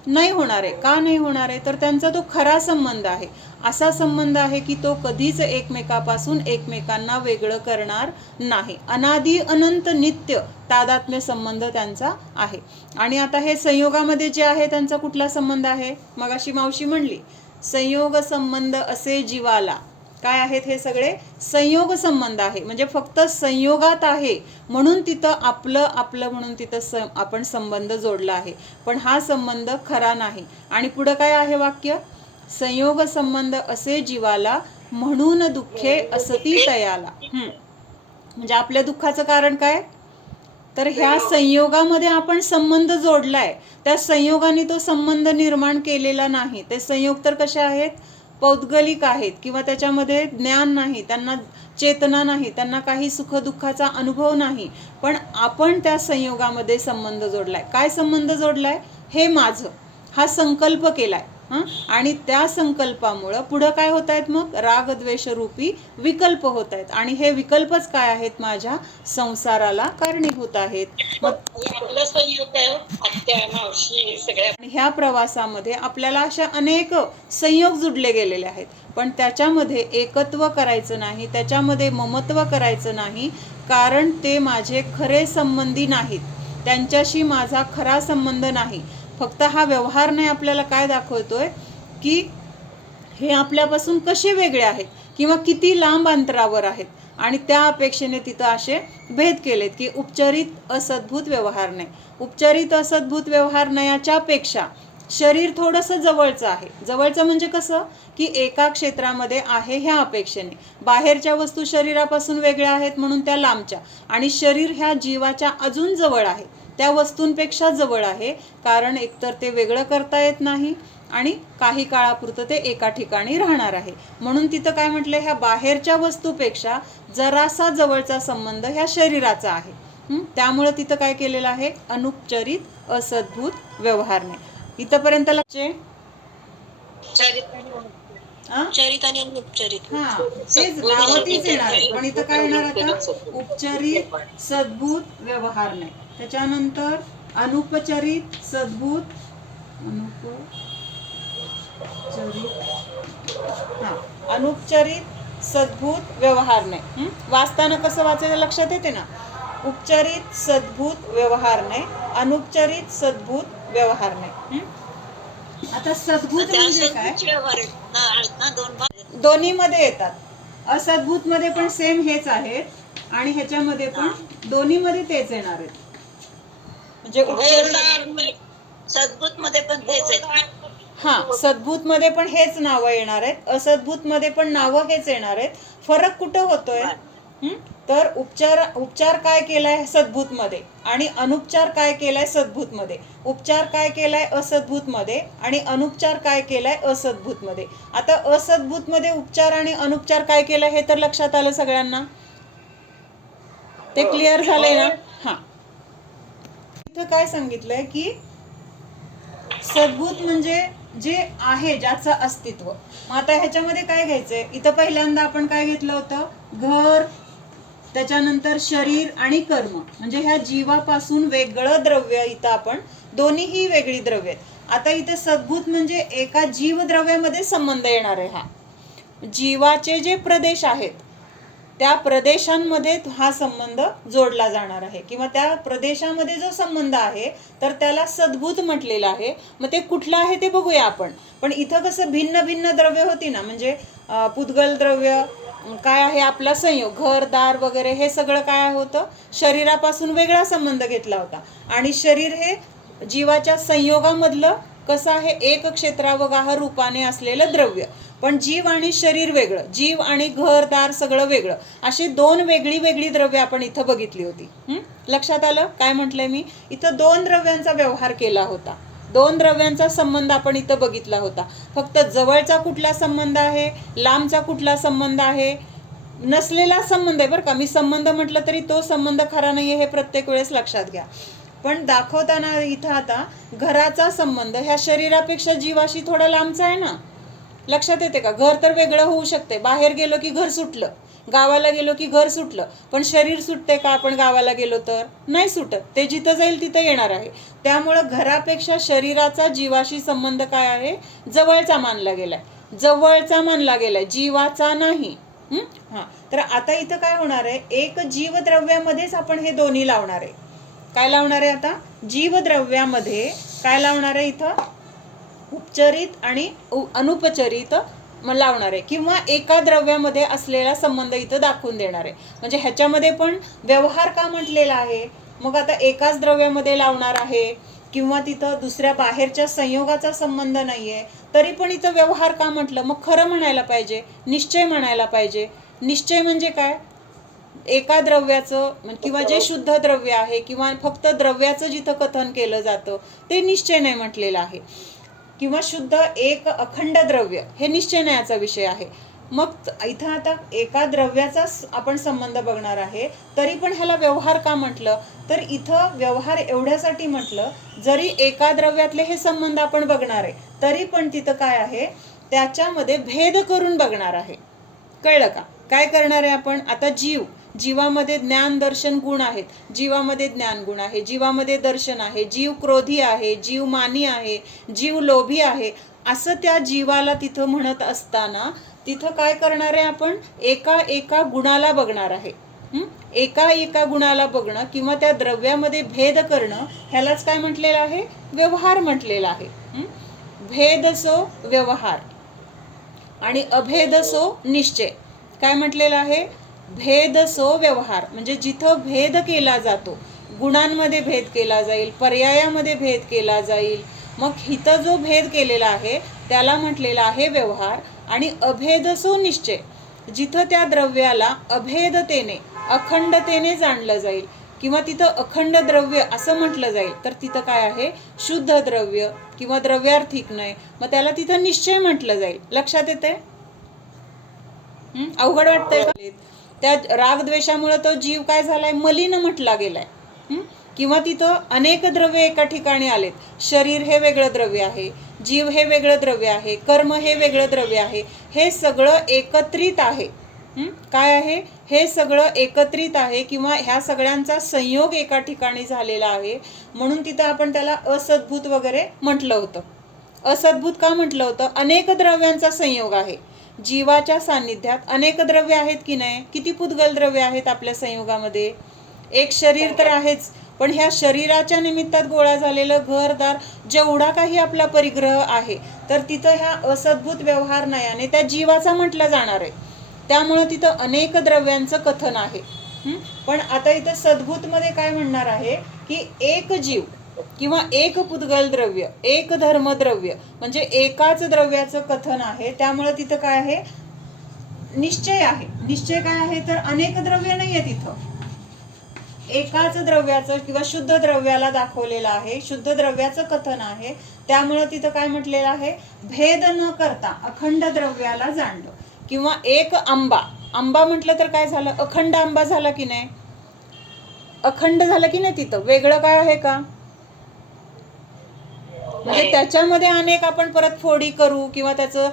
नाही होणार आहे. का नाही होणार आहे, तर त्यांचा तो खरा संबंध आहे. असा संबंध आहे की तो कधीच एकमेकापासून एकमेकांना वेगळं करणार नाही. अनादि अनंत नित्य तादात्म्य संबंध त्यांचा आहे. आणि आता हे संयोगामध्ये जे आहे त्यांचा कुठला संबंध आहे, मगाशी मावशी म्हणली संयोग संबंध असे जीवाला. काय आहेत हे सगळे संयोग संबंध आहे, म्हणजे फक्त संयोगात आहे म्हणून तिथं आपलं म्हणून तिथं आपण संबंध जोडला आहे, पण हा संबंध खरा नाही. आणि पुढं काय आहे वाक्य, संयोग संबंध असे जीवाला म्हणून दुःखे असती तयाला. म्हणजे आपल्या दुःखाचं कारण काय, तर ह्या संयोगामध्ये आपण संबंध जोडलाय, त्या संयोगाने तो संबंध निर्माण केलेला नाही. ते संयोग तर कसे आहेत, पौद्गलिक आहेत, किंवा त्याच्यामध्ये ज्ञान नाही, त्यांना चेतना नाही, त्यांना काही सुखदुःखाचा अनुभव नाही, पण आपण त्या संयोगामध्ये संबंध जोडलाय. काय संबंध जोडलाय, हे माझं, हा संकल्प केलाय. आणि त्या संकल्पामुळं पुढं काय होत आहेत, मग रागद्वेष रूपी विकल्प होत आहेत, आणि हे विकल्पच काय आहेत, माझ्या संसाराला कारणीभूत आहेत. ह्या प्रवासामध्ये आपल्याला अशा अनेक संयोग जुडले गेलेले आहेत, पण त्याच्यामध्ये एकत्व करायचं नाही, त्याच्यामध्ये ममत्व करायचं नाही, कारण ते माझे खरे संबंधी नाहीत, त्यांच्याशी माझा खरा संबंध नाही. फक्त हा व्यवहार नाही आपल्याला काय दाखवतोय, की हे आपल्यापासून कसे वेगळे आहेत किंवा किती लांब अंतरावर आहेत, आणि त्या अपेक्षेने तिथं असे भेद केलेत की उपचारित असद्भूत व्यवहार नाही. उपचारित असद्भूत व्यवहार नयाच्या पेक्षा शरीर थोडंसं जवळचं आहे. जवळचं म्हणजे कसं, की एका क्षेत्रामध्ये आहे ह्या अपेक्षेने, बाहेरच्या वस्तू शरीरापासून वेगळ्या आहेत म्हणून त्या लांबच्या, आणि शरीर ह्या जीवाच्या अजून जवळ आहे, त्या वस्तूंपेक्षा जवळ आहे, कारण एकतर ते वेगळं करता येत नाही आणि काही काळापुरतं ते एका ठिकाणी राहणार आहे. म्हणून तिथं काय म्हटलंय, ह्या बाहेरच्या वस्तूपेक्षा जरासा जवळचा संबंध ह्या शरीराचा आहे. त्यामुळे तिथं काय केलेलं आहे, अनुपचरित असद्भूत व्यवहारने. इथपर्यंत लक्षे चरित आणि अनुपचरित, तेच नावतीच येणार आहे, पण इथं काय येणार आता, उपचरित सद्भूत व्यवहार नाही. त्याच्यानंतर अनुपचरित सद्भूत, अनुपचरित सद्भूत व्यवहार नाही. वाचताना कसं वाचायचं लक्षात येते ना, उपचरित सद्भूत व्यवहार नाही, अनुपचारित सद्भूत व्यवहार नाही. आता सद्भूत त्या म्हणजे काय? सद्भूत व्यवहार आहेत ना दोन भाग. दोन्ही मध्ये येतात. असद्भूत मध्ये पण सेम हेच आहेत आणि ह्याच्यामध्ये पण दोन्ही मध्ये तेच येणार आहेत. म्हणजे सद्भूत मध्ये पण तेच आहेत. हा, सद्भूत मध्ये पण हेच नावं येणार आहेत, असद्भूत मध्ये पण नावं हेच येणार आहेत. फरक कुठं होतोय? तर उपचार काय केलाय सद्भूत मध्ये आणि अनुपचार काय केलाय सद्भूत मध्ये. उपचार काय केलाय असद्भूत मध्ये आणि अनुपचार काय केलाय असद्भूत मध्ये. आता असद्भूत मध्ये उपचार आणि अनुपचार काय केलाय हे तर लक्षात आलं सगळ्यांना? ते क्लिअर झालंय ना? हा, इथं काय सांगितलंय की सद्भूत म्हणजे जे आहे, ज्याचं अस्तित्व. मग आता ह्याच्यामध्ये काय घ्यायचंय? इथं पहिल्यांदा आपण काय घेतलं होतं? घर, त्याच्यानंतर शरीर आणि कर्म, म्हणजे ह्या जीवापासून वेगळं द्रव्य. इथं आपण दोन्हीही वेगळी द्रव्य आहेत. आता इथं सद्भूत म्हणजे एका जीवद्रव्यामध्ये संबंध येणार आहे. हा जीवाचे जे प्रदेश आहेत त्या प्रदेशांमध्ये हा संबंध जोडला जाणार आहे, किंवा त्या प्रदेशामध्ये जो संबंध आहे तर त्याला सद्भूत म्हटलेलं आहे. मग ते कुठलं आहे ते बघूया आपण. पण इथं कसं भिन्न भिन्न द्रव्य होती ना, म्हणजे पुद्गल द्रव्य काय आहे आपला संयोग, घर दार वगैरे हे सगळं काय होतं? शरीरापासून वेगळा संबंध घेतला होता. आणि शरीर हे जीवाच्या संयोगामधलं कसं आहे? एक क्षेत्रावगाह रूपाने असलेलं द्रव्य. पण जीव आणि शरीर वेगळं, जीव आणि घरदार सगळं वेगळं, अशी दोन वेगळी वेगळी द्रव्य आपण इथं बघितली होती. लक्षात आलं काय म्हटलंय मी? इथं दोन द्रव्यांचा व्यवहार केला होता, दोन द्रव्यांचा संबंध आपण इथं बघितला होता. फक्त जवळचा कुठला संबंध आहे, लांबचा कुठला संबंध आहे, नसलेला संबंध आहे बरं का. मी संबंध म्हटलं तरी तो संबंध खरा नाहीये हे प्रत्येक वेळेस लक्षात घ्या. पण दाखवताना इथं आता घराचा संबंध ह्या शरीरापेक्षा जीवाशी थोडा लांबचा आहे ना. लक्षात येते का? घर तर वेगळं होऊ शकते, बाहेर गेलो की घर सुटलं, गावाला गेलो की घर सुटलं, पण शरीर सुटते का आपण गावाला गेलो तर? नाही सुटत, ते जिथं जाईल तिथं येणार आहे. त्यामुळं घरापेक्षा शरीराचा जीवाशी संबंध काय आहे? जवळचा मानला गेलाय, जवळचा मानला गेलाय, जीवाचा नाही. हा, तर आता इथं काय होणार आहे? एक जीवद्रव्यामध्येच आपण हे दोन्ही लावणार आहे. काय लावणार आहे आता? जीवद्रव्यामध्ये काय लावणार आहे इथं? उपचारित आणि अनुपचारित लावणार आहे, किंवा एका द्रव्यामध्ये असलेला संबंध इथं दाखवून देणार आहे. म्हणजे ह्याच्यामध्ये पण व्यवहार का म्हटलेला आहे? मग आता एकाच द्रव्यामध्ये लावणार आहे, किंवा तिथं दुसऱ्या बाहेरच्या संयोगाचा संबंध नाहीये, तरी पण इथं व्यवहार का म्हटलं? मग खरं म्हणायला पाहिजे, निश्चय म्हणायला पाहिजे. निश्चय म्हणजे काय? एका द्रव्याचं किंवा जे शुद्ध द्रव्य आहे, किंवा फक्त द्रव्याचं जिथं कथन केलं जातं ते निश्चय नाही म्हटलेलं आहे. किंवा शुद्ध एक अखंड द्रव्य हे निश्चय न्यायाचा विषय आहे. मग इथं आता एका द्रव्याचा आपण संबंध बघणार आहे, तरी पण ह्याला व्यवहार का म्हटलं? तर इथं व्यवहार एवढ्यासाठी म्हटलं, जरी एका द्रव्यातले हे संबंध आपण बघणार आहे तरी पण तिथं काय आहे? त्याच्यामध्ये भेद करून बघणार आहे. कळलं का? काय करणार आहे आपण? आता जीवामध्ये ज्ञान दर्शन गुण आहेत, जीवामध्ये ज्ञान गुण आहे, जीवामध्ये दर्शन आहे, जीव क्रोधी आहे, जीव मानी आहे, जीव लोभी आहे, असं त्या जीवाला तिथं म्हणत असताना तिथं काय करणार आहे आपण? एका एका गुणाला बघणार आहे. एका एका गुणाला बघणं किंवा त्या द्रव्यामध्ये भेद करणं, ह्यालाच काय म्हटलेलं आहे? व्यवहार म्हटलेला आहे. भेदसो व्यवहार आणि अभेदसो निश्चय. काय म्हटलेलं आहे? भेदसो व्यवहार, म्हणजे जिथं भेद केला जातो, गुणांमध्ये भेद केला जाईल, पर्यायामध्ये भेद केला जाईल, मग इथं जो भेद केलेला आहे त्याला म्हटलेला आहे व्यवहार. आणि अभेदसो निश्चय, जिथं त्या द्रव्याला अभेदतेने अखंडतेने जाणलं जाईल, किंवा तिथं अखंड द्रव्य असं म्हटलं जाईल, तर तिथं काय आहे? शुद्ध द्रव्य किंवा द्रव्यार्थिक नाही, मग त्याला तिथं निश्चय म्हटलं जाईल. लक्षात येते? अवघड वाटतंय का? त्या रागद्वेषामुळे तो जीव काय झालाय? मलिन म्हटला गेलाय. किंवा तिथं अनेक द्रव्य एका ठिकाणी आलेत. शरीर हे वेगळं द्रव्य आहे, जीव हे वेगळं द्रव्य आहे, कर्म हे वेगळं द्रव्य आहे, हे सगळं एकत्रित आहे. काय आहे? हे सगळं एकत्रित आहे, किंवा ह्या सगळ्यांचा संयोग एका ठिकाणी झालेला आहे, म्हणून तिथं आपण त्याला असद्भूत वगैरे म्हटलं होतं. असद्भूत का म्हटलं होतं? अनेक द्रव्यांचा संयोग आहे. जीवाच्या सान्निध्यात अनेक द्रव्य आहेत की नाही? किती पुद्गल द्रव्य आहेत आपल्या संयोगामध्ये? एक शरीर तर आहेच, पण ह्या शरीराच्या निमित्तात गोळा झालेलं घरदार जेवढा काही आपला परिग्रह आहे, तर तिथं ह्या असद्भूत व्यवहार नयाने त्या जीवाचा म्हटलं जाणार आहे. त्यामुळं तिथं अनेक द्रव्यांचं कथन आहे. पण आता इथं सद्भूतमध्ये काय म्हणणार आहे की एक जीव किंवा एक पुद्गल द्रव्य, एक धर्मद्रव्य, म्हणजे एकाच द्रव्याचं कथन आहे. त्यामुळे तिथं काय आहे, निश्चय आहे. निश्चय काय आहे तर अनेक द्रव्य नाहीये, तिथं एकाच द्रव्याचं किंवा शुद्ध द्रव्याला दाखवलेलं आहे, शुद्ध द्रव्याचं कथन आहे. त्यामुळे तिथं काय म्हटलेलं आहे, भेद न करता अखंड द्रव्याला जाणलं. किंवा एक आंबा, आंबा म्हटलं तर काय झालं, अखंड आंबा झाला की नाही, अखंड झालं की नाही, तिथं वेगळं काय आहे का, म्हणजे त्याच्यामध्ये अनेक आपण परत फोडी करू किंवा त्याचं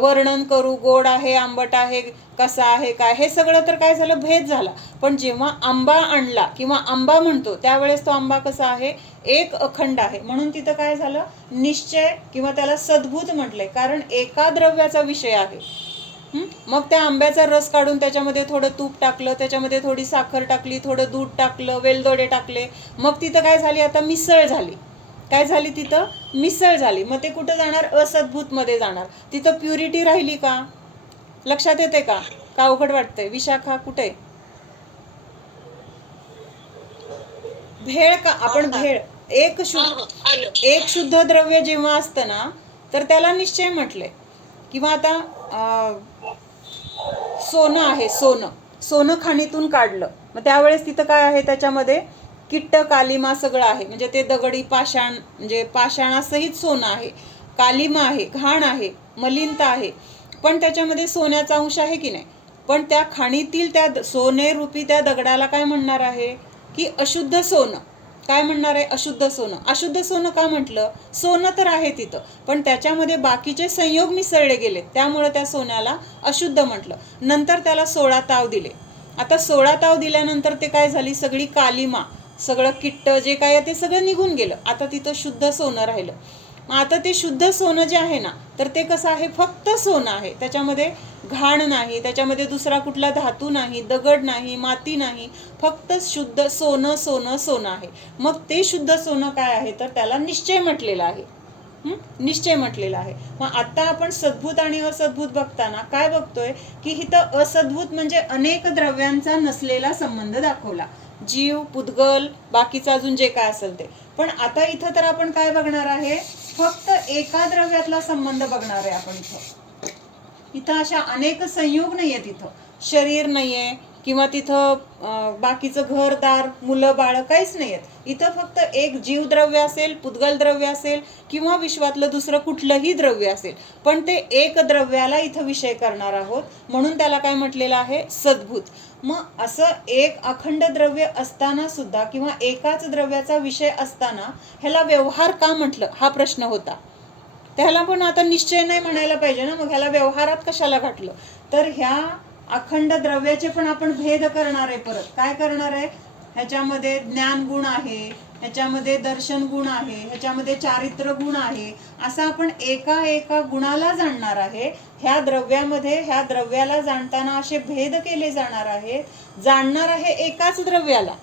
वर्णन करू, गोड आहे, आंबट आहे, कसा आहे, काय, हे सगळं तर काय झालं, भेद झाला. पण जेव्हा आंबा आणला किंवा आंबा म्हणतो त्यावेळेस तो आंबा कसा आहे, एक अखंड आहे. म्हणून तिथं काय झालं, निश्चय किंवा त्याला सद्भूत म्हटलंय, कारण एका द्रव्याचा विषय आहे. मग त्या आंब्याचा रस काढून त्याच्यामध्ये थोडं तूप टाकलं, त्याच्यामध्ये थोडी साखर टाकली, थोडं दूध टाकलं, वेलदोडे टाकले, मग तिथं काय झाली, आता मिसळ झाली. काय झाली, तिथं मिसळ झाली. मग ते कुठं जाणार, असद्भूत मध्ये जाणार. तिथं प्युरिटी राहिली का, लक्षात येते का अवघड वाटतंय, विशाखा कुठे, भेळ का, आपण भेळ, एक शुद्ध द्रव्य जेव्हा असतं ना, तर त्याला निश्चय म्हटलंय. किंवा आता सोनं आहे, सोनं खाणीतून काढलं, मग त्यावेळेस तिथं काय आहे, त्याच्यामध्ये किट्ट कालिमा सगळं आहे. म्हणजे ते दगडी पाषाण, म्हणजे पाषाणासहित सोनं आहे, कालिमा आहे, घाण आहे, मलिनता आहे, पण त्याच्यामध्ये सोन्याचा अंश आहे की नाही. पण त्या खाणीतील त्या सोने रूपी त्या दगडाला काय म्हणणार आहे की अशुद्ध सोनं. काय म्हणणार आहे, अशुद्ध सोनं. अशुद्ध सोनं का म्हटलं, सोनं तर आहे तिथं, पण त्याच्यामध्ये बाकीचे संयोग मिसळले गेले, त्यामुळे त्या सोन्याला अशुद्ध म्हटलं. नंतर त्याला 16 ताव दिले. आता 16 ताव दिल्यानंतर ते काय झाली, सगळी कालिमा, सगळं किट्ट जे काय आहे ते सगळं निघून गेलं. आता तिथं शुद्ध सोनं राहिलं. मग आता ते शुद्ध सोनं जे आहे ना, तर ते कसं आहे, फक्त सोनं आहे, त्याच्यामध्ये घाण नाही, त्याच्यामध्ये दुसरा कुठला धातू नाही, दगड नाही, माती नाही, फक्त शुद्ध सोनं सोनं सोनं आहे. मग ते शुद्ध सोनं काय आहे, तर त्याला निश्चय म्हटलेला आहे. निश्चय म्हटलेला आहे. मग आता आपण सद्भूत आणि असद्भूत बघताना काय बघतोय की इथं असद्भूत म्हणजे अनेक द्रव्यांचा नसलेला संबंध दाखवला, जीव, पुद्गल, बाकीचं अजून जे काय असेल ते. पण आता इथं तर आपण काय बघणार आहे, फक्त एका द्रव्यातला संबंध बघणार आहे आपण. इथं अशा अनेक संयोग नाहीये, तिथं शरीर नाहीये किंवा तिथं बाकीचं घरदार, मुलं बाळ काहीच नाहीयेत. इथं फक्त एक जीवद्रव्य असेल, पुद्गल द्रव्य असेल किंवा विश्वातलं दुसरं कुठलंही द्रव्य असेल, पण ते एक द्रव्याला इथं विषय करणार आहोत, म्हणून त्याला काय म्हटलेलं आहे, सद्भूत. मग असं एक अखंड द्रव्य असताना सुद्धा किंवा एकाच द्रव्याचा विषय असताना ह्याला व्यवहार का म्हटलं, हा प्रश्न होता. त्याला पण आता निश्चय नाही म्हणायला पाहिजे ना, मग ह्याला व्यवहारात कशाला घातलं. तर ह्या अखंड द्रव्याचे पण आपण भेद करणार आहे. परत काय करणार आहे, ह्याच्यामध्ये ज्ञान गुण आहे, ह्याच्यामध्ये दर्शन गुण आहे, ह्याच्यामध्ये चारित्र्य गुण आहे, असं आपण एका एका गुणाला जाणणार आहे. ह्या द्रव्यामध्ये ह्या द्रव्याला जाणताना असे भेद केले जाणार आहेत. जाणणार आहे एकाच द्रव्याला,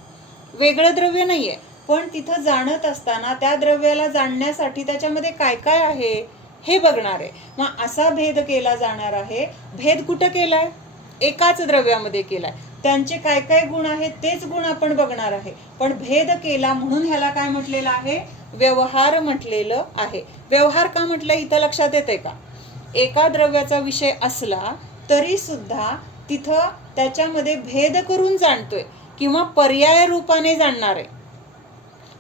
वेगळं द्रव्य नाहीये, पण तिथं जाणत असताना त्या द्रव्याला जाणण्यासाठी त्याच्यामध्ये काय काय आहे हे बघणार आहे. मग असा भेद केला जाणार आहे. भेद कुठं केलाय, एकाच द्रव्यामध्ये केलाय. त्यांचे काय काय गुण आहेत तेच गुण आपण बघणार आहे, पण भेद केला म्हणून ह्याला काय म्हटलेलं आहे, व्यवहार म्हटलेलं आहे. व्यवहार का म्हटलं इथं लक्षात येते का, एका द्रव्याचा विषय असला तरी सुद्धा तिथं त्याच्यामध्ये भेद करून जाणतोय किंवा पर्याय रूपाने जाणणार आहे.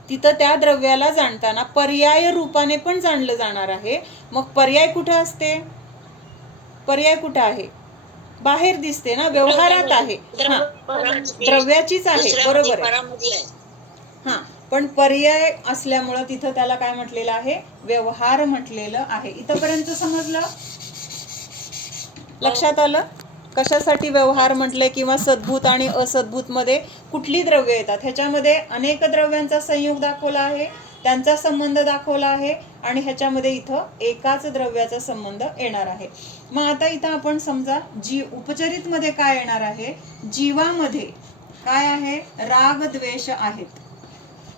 तिथं त्या द्रव्याला जाणताना पर्याय रूपाने पण जाणलं जाणार आहे. मग पर्याय कुठं असते, पर्याय कुठं आहे, बाहेर दिसते ना, व्यवहारात आहे, द्रव्याचीच आहे, बरोबर आहे. हा, पण पर्याय असल्यामुळं तिथं त्याला काय म्हटलेलं आहे, व्यवहार म्हटलेलं आहे. इथंपर्यंत समजलं, लक्षात आलं कशासाठी व्यवहार म्हटलंय, किंवा सद्भूत आणि असद्भूत मध्ये कुठली द्रव्य येतात. ह्याच्यामध्ये अनेक द्रव्यांचा संयोग दाखवला आहे, त्यांचा संबंध दाखवला आहे, आणि ह्याच्यामध्ये इथं एकाच द्रव्याचा संबंध येणार आहे. मग आता इथं आपण समजा उपचरित मध्ये काय येणार आहे, जीवामध्ये काय आहे? राग द्वेष आहेत.